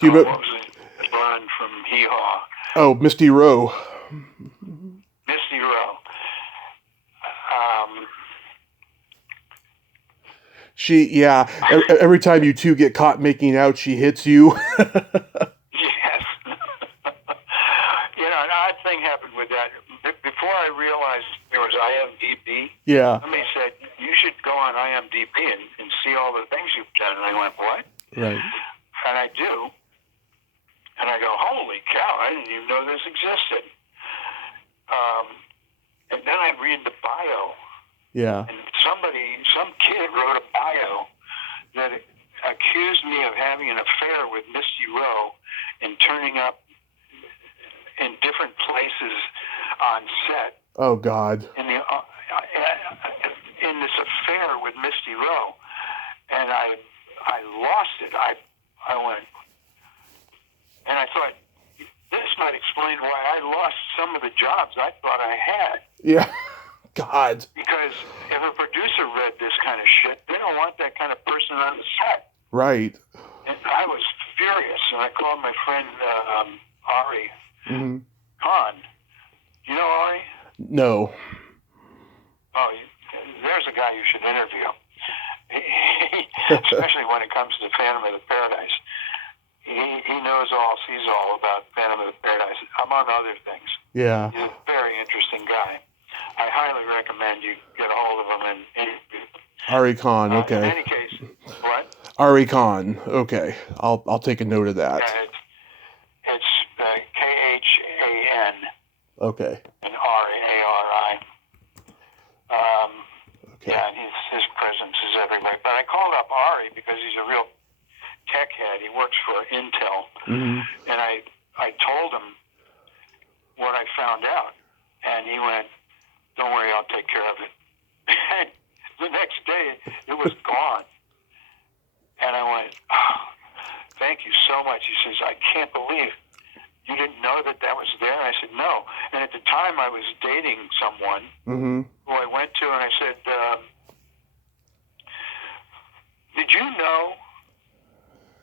Do you what was it? Blonde from Hee Haw. Oh, Misty Rowe. Misty Rowe. Every time you two get caught making out, she hits you. Yes. An odd thing happened with that. Before I realized there was IMDb, yeah. somebody said, you should go on IMDb and see all the things you've done. And I went, what? Right. And I do. And I go, holy cow, I didn't even know this existed. And then I read the bio. Yeah. And some kid wrote a bio that accused me of having an affair with Misty Rowe and turning up in different places on set. Oh, God. In this affair with Misty Rowe. And I lost it. I went, and I thought, this might explain why I lost some of the jobs I thought I had. Yeah. God. Because if a producer read this kind of shit, they don't want that kind of person on the set. Right. And I was furious, and I called my friend Archie Hahn. You know Ari? No. Oh, there's a guy you should interview. Especially when it comes to Phantom of the Paradise. He knows all, sees all about Phantom of the Paradise, among other things. Yeah. He's a very interesting guy. I highly recommend you get a hold of him and interview. Ari Khan, okay. In any case, what? Ari Khan, okay. I'll take a note of that. It's Khan. Okay. And Ari. Okay. Yeah, and his presence is everywhere. But I called up Ari because he's a real tech head. He works for Intel. And I told him what I found out. And he went, don't worry, I'll take care of it. And the next day, it was gone. And I went, oh, thank you so much. He says, I can't believe you didn't know that was there. And I said, no. And at the time, I was dating someone who I went to, and I said, did you know?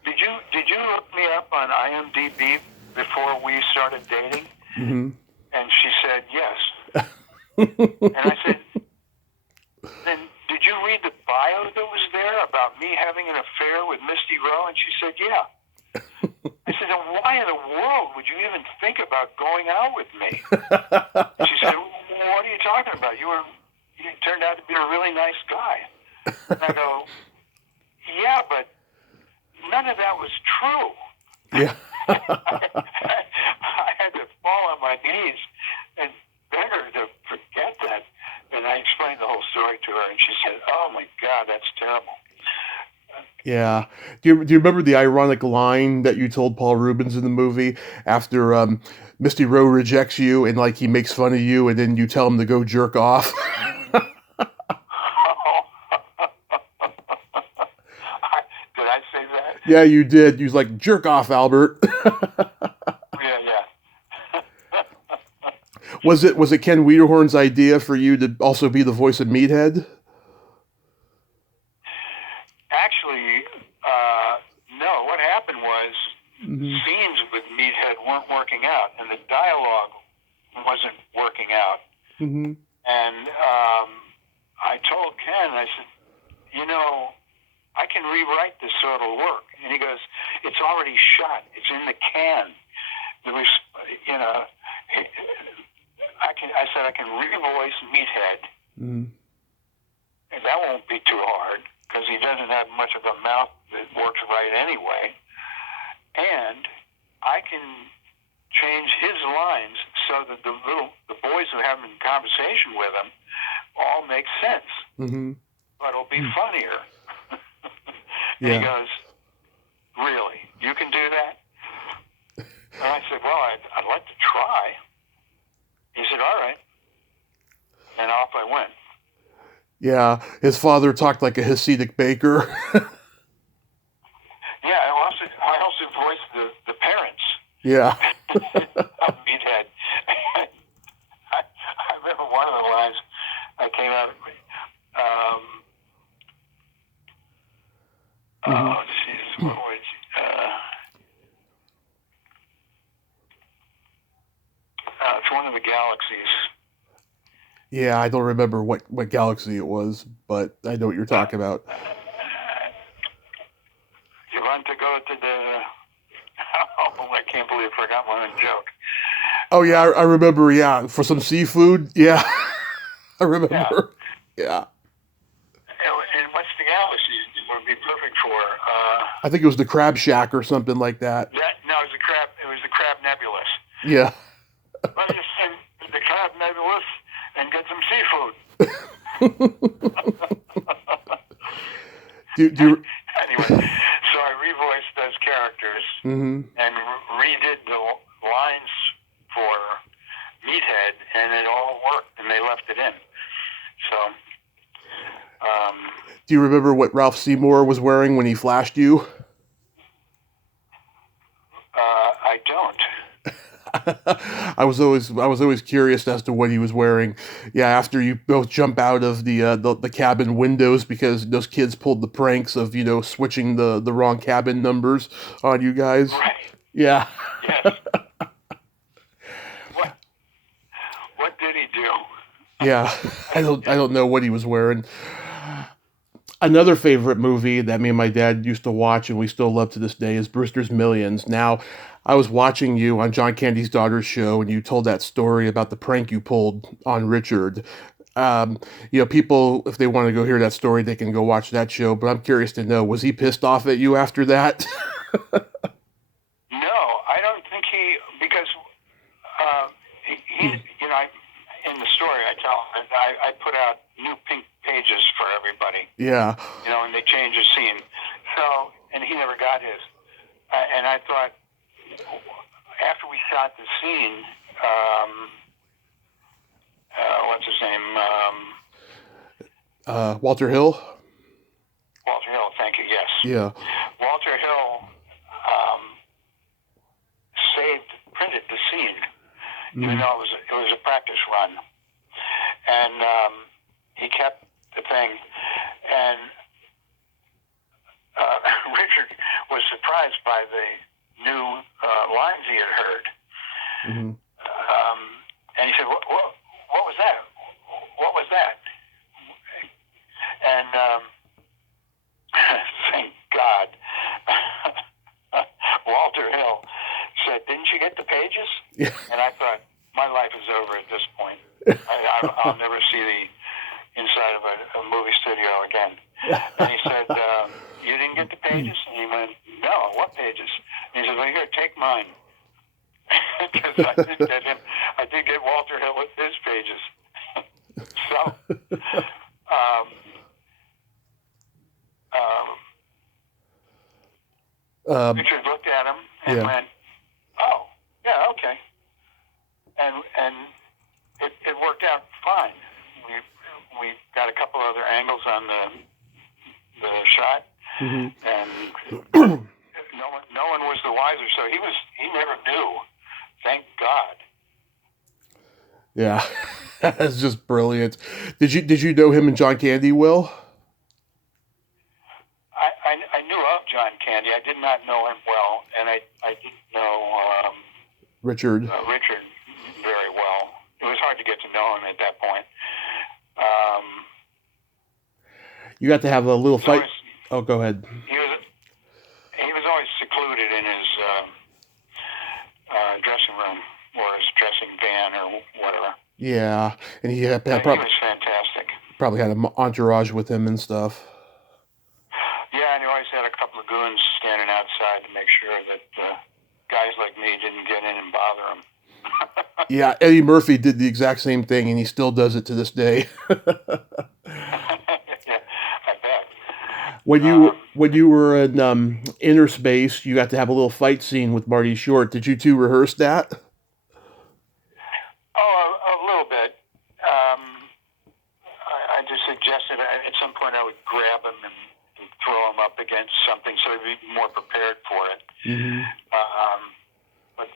Did you look me up on IMDb before we started dating? And she said, yes. And I said, then did you read the bio that was there about me having an affair with Misty Rowe? And she said, yeah. I said, then why in the world would you even think about going out with me? She said, well, what are you talking about? You turned out to be a really nice guy. my knees and beg her to forget that. And I explained the whole story to her, and she said, "Oh my God, that's terrible." Yeah. Do you remember the ironic line that you told Paul Rubens in the movie after Misty Rowe rejects you and like he makes fun of you and then you tell him to go jerk off? Did I say that? Yeah, you did. You was like, jerk off, Albert. Yeah. Was it Ken Wiederhorn's idea for you to also be the voice of Meathead? Actually, no. What happened was scenes with Meathead weren't working out, and the dialogue wasn't working out. Mm-hmm. And I told Ken, I said, I can rewrite this so it'll work. And he goes, "It's already shot. It's in the can." I said, "I can revoice Meathead. Mm-hmm. And that won't be too hard because he doesn't have much of a mouth that works right anyway. And I can change his lines so that the boys who are having a conversation with him all make sense. Mm-hmm. But it'll be funnier." And Yeah. he goes, "Really? You can do that?" And I said, "Well, I'd like to try." He said, "All right." And off I went. Yeah, his father talked like a Hasidic baker. Yeah, I also voiced the parents. Yeah. Of Meathead. I remember one of the lines I came out of. Oh, jeez, what was it's one of the galaxies. Yeah, I don't remember what galaxy it was, but I know what you're talking about. You want to go to the... Oh, I can't believe I forgot my own joke. Oh, yeah, I remember, yeah, for some seafood. Yeah, I remember. Yeah. And what's the galaxy would be perfect for? I think it was the Crab Shack or something like that. No, it was the Crab Nebulous. Yeah. Let me send the Crab Nebulous and get some seafood. Anyway, so I revoiced those characters and redid the lines for Meathead, and it all worked, and they left it in. So, do you remember what Ralph Seymour was wearing when he flashed you? I don't. I was always curious as to what he was wearing. Yeah, after you both jump out of the cabin windows because those kids pulled the pranks of switching the wrong cabin numbers on you guys. Right. Yeah. Yes. What did he do? Yeah, I don't know what he was wearing. Another favorite movie that me and my dad used to watch and we still love to this day is Brewster's Millions. Now, I was watching you on John Candy's daughter's show and you told that story about the prank you pulled on Richard. People, if they want to go hear that story, they can go watch that show. But I'm curious to know, was he pissed off at you after that? No, I don't think because in the story I put out new pink pages for everybody. Yeah. And they changed the scene. So, and he never got his. And I thought, after we shot the scene, what's his name? Walter Hill? Walter Hill, thank you, yes. Yeah. Walter Hill printed the scene, even though it was a practice run. And he kept the thing. And Richard was surprised by the new lines he had heard. And he said, what was that? What was that? And thank God, Walter Hill said, "Didn't you get the pages?" Yeah. And I thought, my life is over at this point. I'll never see the inside of a movie studio again. And he said, "You didn't get the pages?" And he went, "No, what pages?" And he said, "Well, here, take mine." Because I didn't get him. I did get Walter Hill with his pages. So, Richard looked at him and went, "Oh, yeah, okay," and it worked out fine. We got a couple other angles on the shot, and no one was the wiser. So he never knew. Thank God. Yeah, that's just brilliant. Did you know him and John Candy well? I knew of John Candy. I did not know him well, and I didn't know Richard very well. It was hard to get to know him at that point. You got to have a little fight. Oh, go ahead. He was always secluded in his dressing room or his dressing van or whatever. Yeah, and he was fantastic. Probably had an entourage with him and stuff. Yeah, and he always had a couple of goons standing outside to make sure that guys like me didn't get in and bother him. Yeah, Eddie Murphy did the exact same thing, and he still does it to this day. Yeah, I bet. When you were in Inner Space, you got to have a little fight scene with Marty Short. Did you two rehearse that? Oh, a little bit. I just suggested at some point I would grab him and throw him up against something so he'd be more prepared for it. Mm-hmm. But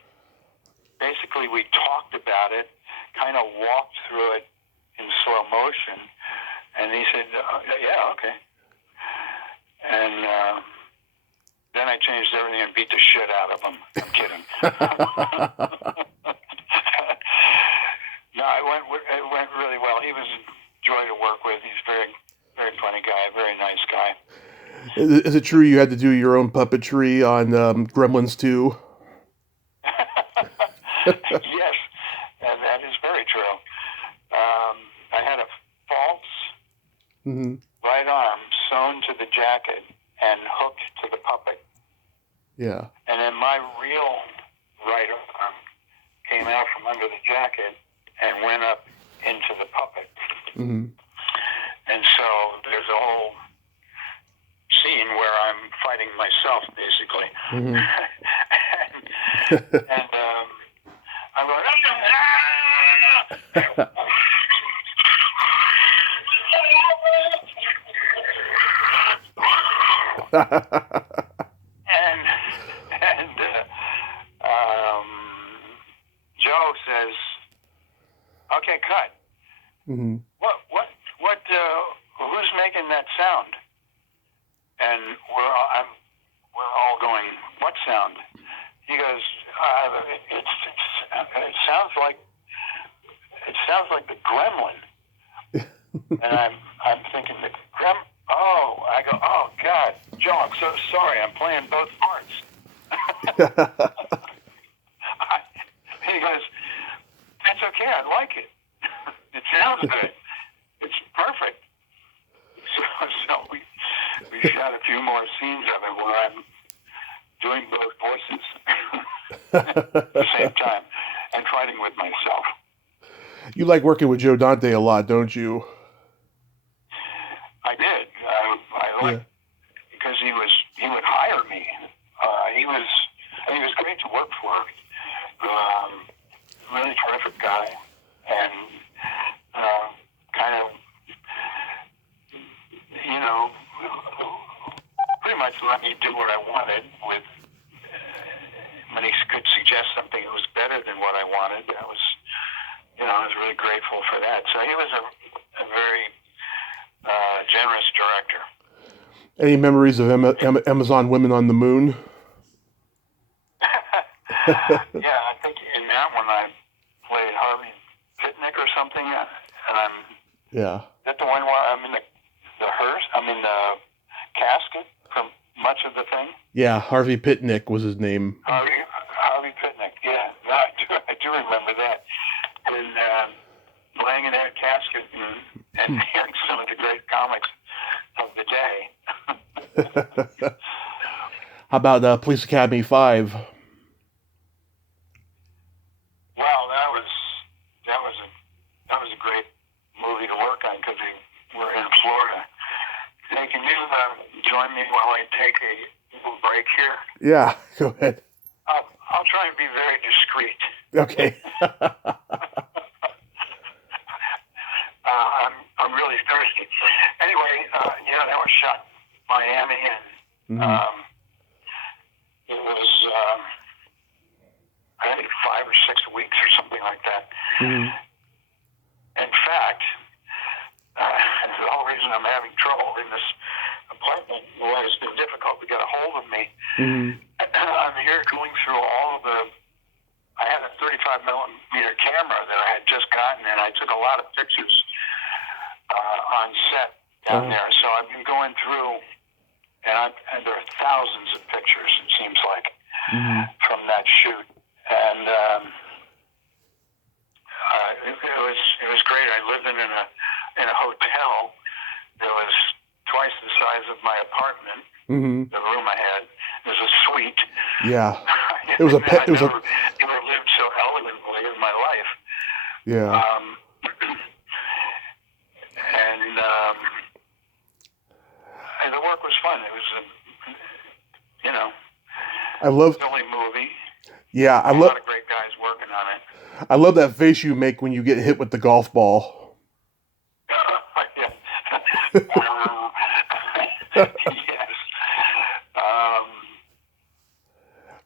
basically we talked about it, kind of walked through it in slow motion, and he said, yeah, okay. And then I changed everything and beat the shit out of him. I'm kidding. No, it went really well. He was a joy to work with. He's a very, very funny guy, very nice guy. Is it true you had to do your own puppetry on Gremlins 2? Yes, and that is very true. I had a false right arm sewn to the jacket and hooked to the puppet. Yeah. And then my real right arm came out from under the jacket and went up into the puppet. Mm-hmm. And so there's a whole scene where I'm fighting myself, basically. Mm-hmm. and I'm going, and Joe says, "Okay, cut. Mm-hmm. What? Who's making that sound?" And we're all going, "What sound?" He goes, "It sounds like the Gremlin." And I'm thinking the Oh, I go, "Oh God, Joe, I'm so sorry. I'm playing both parts." He goes, "That's okay. I like it. It sounds good. It's perfect." So we shot a few more scenes of it where I'm doing both voices at the same time and fighting with myself. You like working with Joe Dante a lot, don't you? I did. I liked because he would hire me. He was great to work for. Really terrific guy, and kind of, pretty much let me do what I wanted with. When he could suggest something that was better than what I wanted, I was really grateful for that. So he was a very generous director. Any memories of Amazon Women on the Moon? Yeah, I think in that one I played Harvey Pitnick or something, and I'm. Yeah. Is that the one where I'm in the hearse? I'm in the casket from much of the thing. Yeah, Harvey Pitnick was his name. Harvey Pitnick. Yeah, I do remember that. And laying in that casket and hearing some of the great comics of the day. How about Police Academy 5? Well, that was join me while I take a little break here? Yeah, go ahead. I'll try and be very discreet. Okay. I'm really thirsty. Anyway, that was shot in Miami, and it was I think 5 or 6 weeks or something like that. Mm-hmm. In fact, the whole reason I'm having trouble in this apartment, why it's been difficult to get a hold of me. Mm-hmm. I'm here going through all of I had a 35 millimeter camera that I had just gotten, and I took a lot of pictures on set down there. So I've been going through, and there are thousands of pictures, it seems like, from that shoot. And it was great. I lived in a hotel that was twice the size of my apartment. Mm-hmm. The room I had. It was a suite. Yeah. It was a pet. Never lived so elegantly in my life. Yeah. And the work was fun. It was I love silly movie. Yeah, a lot of great guys working on it. I love that face you make when you get hit with the golf ball. Yes.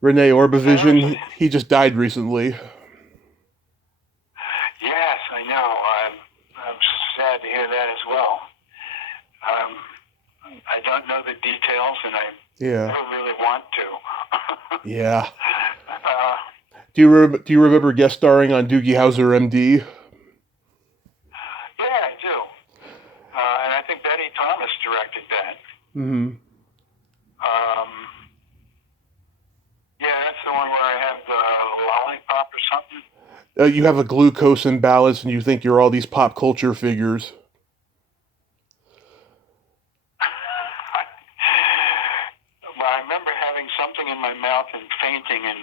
Rene Orbavision, he just died recently. Yes, I know. I'm sad to hear that as well. I don't know the details, and I don't really want to. Yeah. Do you remember guest starring on Doogie Howser, M.D.? Yeah, I do. And I think Betty Thomas directed that. Mm-hmm. Yeah, that's the one where I have the lollipop or something. You have a glucose imbalance, and you think you're all these pop culture figures. Well, I remember having something in my mouth and fainting, and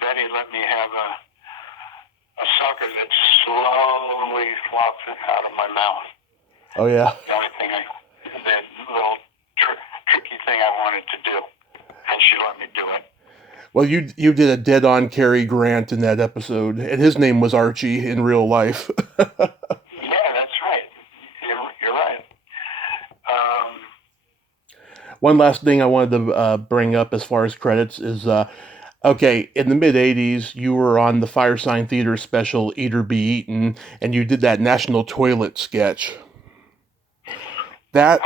Betty let me have a sucker that slowly flopped out of my mouth. Oh, yeah. The only thing that little tricky thing I wanted to do, and she let me do it. Well, you did a dead-on Cary Grant in that episode, and his name was Archie in real life. Yeah, that's right. You're right. One last thing I wanted to bring up as far as credits is, okay, in the mid-'80s, you were on the Firesign Theater special, Eat or Be Eaten, and you did that National Toilet sketch. That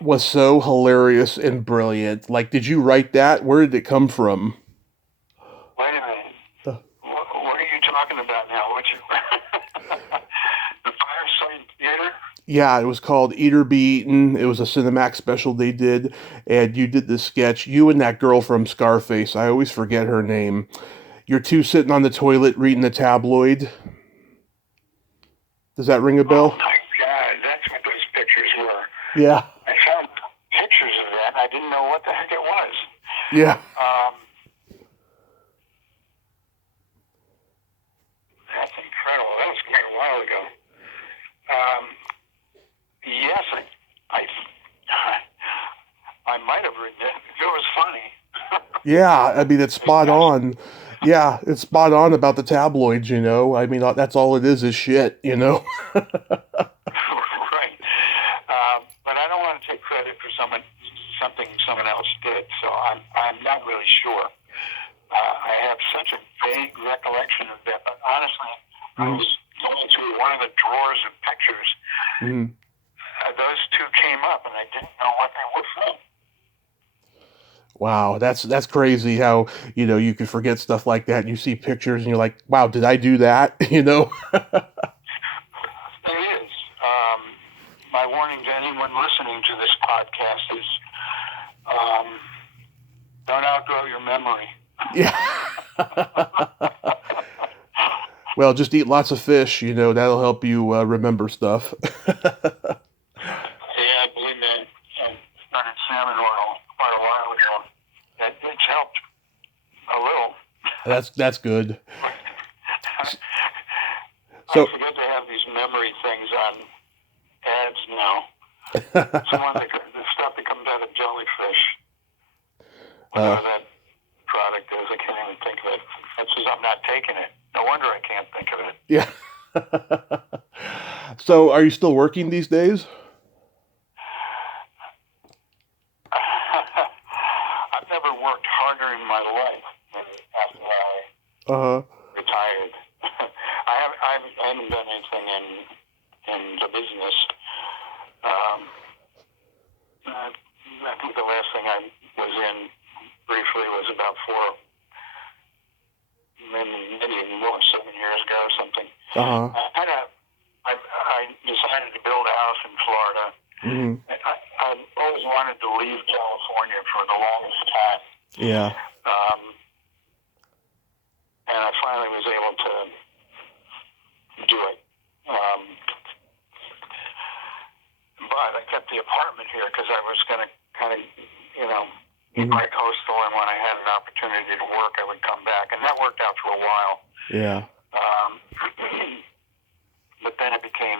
was so hilarious and brilliant. Like, did you write that? Where did it come from? Wait a minute. What are you talking about now? The Firesign Theater? Yeah, it was called Eat or Be Eaten. It was a Cinemax special they did, and you did this sketch. You and that girl from Scarface, I always forget her name. You're two sitting on the toilet reading the tabloid. Does that ring a bell? Oh my God, that's what those pictures were. Yeah. I found pictures of that. I didn't know what the heck it was. Yeah. That's incredible. That was quite a while ago. Yes, I might have written it. It was funny. Yeah, I mean, it's spot on. Yeah, it's spot on about the tabloids, you know. I mean, that's all it is shit, you know. Right. But I don't want to take credit for something someone else did, so I'm not really sure. I have such a vague recollection of that, but honestly, I was going through one of the drawers of pictures. Those two came up, and I didn't know what they were from. Wow, that's crazy how, you know, you could forget stuff like that, and you see pictures, and you're like, wow, did I do that? You know? It is. My warning to anyone listening to this podcast is don't outgrow your memory. Yeah. Well, just eat lots of fish, you know, that'll help you remember stuff. Yeah, believe me, I started salmon oil quite a while ago. It's helped a little. That's good. I forget to have these memory things on ads now. The stuff that comes out of jellyfish. Whatever that product is, I can't even think of it. That's because I'm not taking it. No wonder I can't think of it. Yeah. So, are you still working these days? I've never worked harder in my life than after I retired. I haven't done anything in the business. I think the last thing I was in briefly was about maybe more, 7 years ago or something. I decided to build a house in Florida. Mm-hmm. I always wanted to leave California for the longest time. Yeah. And I finally was able to do it. But I kept the apartment here because I was going to kind of, be bi-coastal, and when I had an opportunity to work, I would come back. And that worked out for a while. Yeah. But then it became,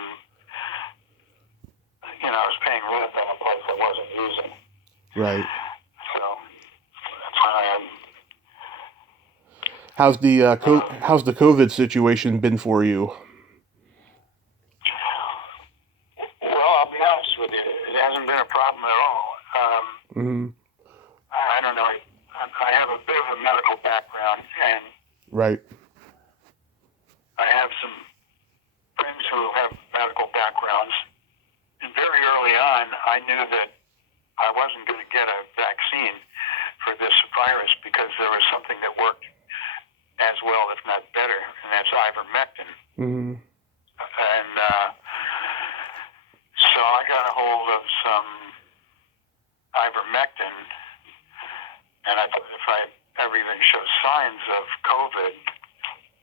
I was paying rent on a place I wasn't using. Right. So that's why How's the COVID situation been for you? Well, I'll be honest with you, it hasn't been a problem at all. I don't know. I have a bit of a medical background, and right. I have some friends who have medical backgrounds. And very early on, I knew that I wasn't going to get a vaccine for this virus because there was something that worked as well, if not better, and that's ivermectin. And so I got a hold of some ivermectin, and I thought if I ever even show signs of COVID,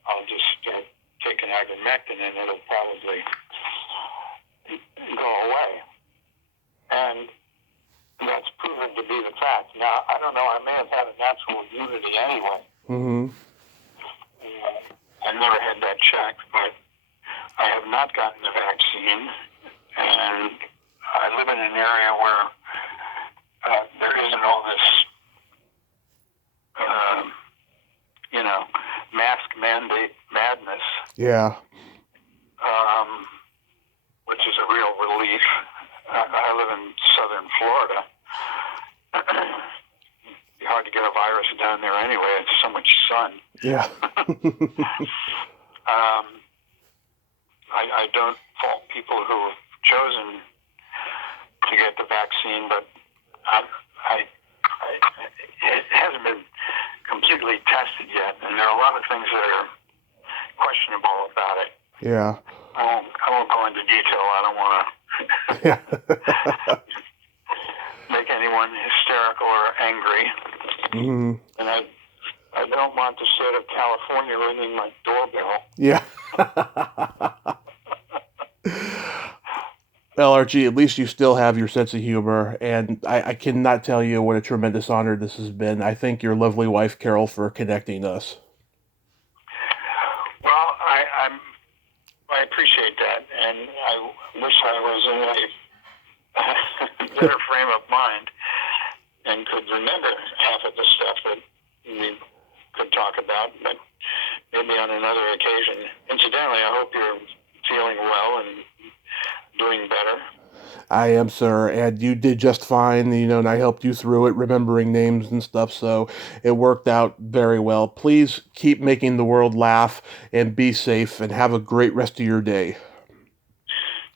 I'll just start taking ivermectin and it'll probably go away. And that's proven to be the fact. Now, I don't know, I may have had a natural immunity anyway. I never had that checked, but I have not gotten the vaccine, and I live in an area where there isn't all this, mask mandate madness. Yeah. Which is a real relief. I live in southern Florida. It'd be hard to get a virus down there anyway. It's so much sun. Yeah. I don't fault people who have chosen to get the vaccine, but it hasn't been completely tested yet, and there are a lot of things that are questionable about it. Yeah. I won't go into detail. I don't want to make anyone hysterical or angry. And I don't want the state of California ringing my doorbell. Yeah. Well, Archie, at least you still have your sense of humor, and I cannot tell you what a tremendous honor this has been. I thank your lovely wife, Carol, for connecting us. Well, I appreciate that, and I wish I was in a better frame of mind and could remember half of the stuff that we could talk about, but maybe on another occasion. Incidentally, I hope you're feeling well and doing better. I am, sir, and you did just fine, and I helped you through it, remembering names and stuff, so it worked out very well. Please keep making the world laugh, and be safe, and have a great rest of your day.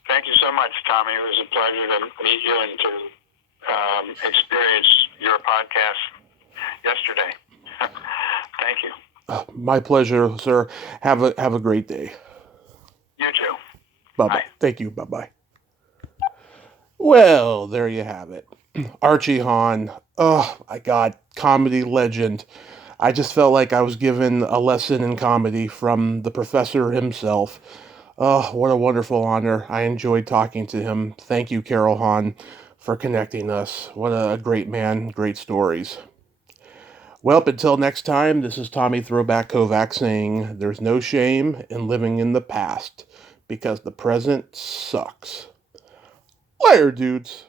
Thank you so much, Tommy. It was a pleasure to meet you and to experience your podcast yesterday. Thank you. My pleasure, sir. Have a great day. You too. Bye-bye. Bye. Thank you. Bye-bye. Well, there you have it. Archie Hahn. Oh, my God. Comedy legend. I just felt like I was given a lesson in comedy from the professor himself. Oh, what a wonderful honor. I enjoyed talking to him. Thank you, Carol Hahn, for connecting us. What a great man. Great stories. Well, until next time, this is Tommy Throwback Kovac saying there's no shame in living in the past because the present sucks. Later, dudes.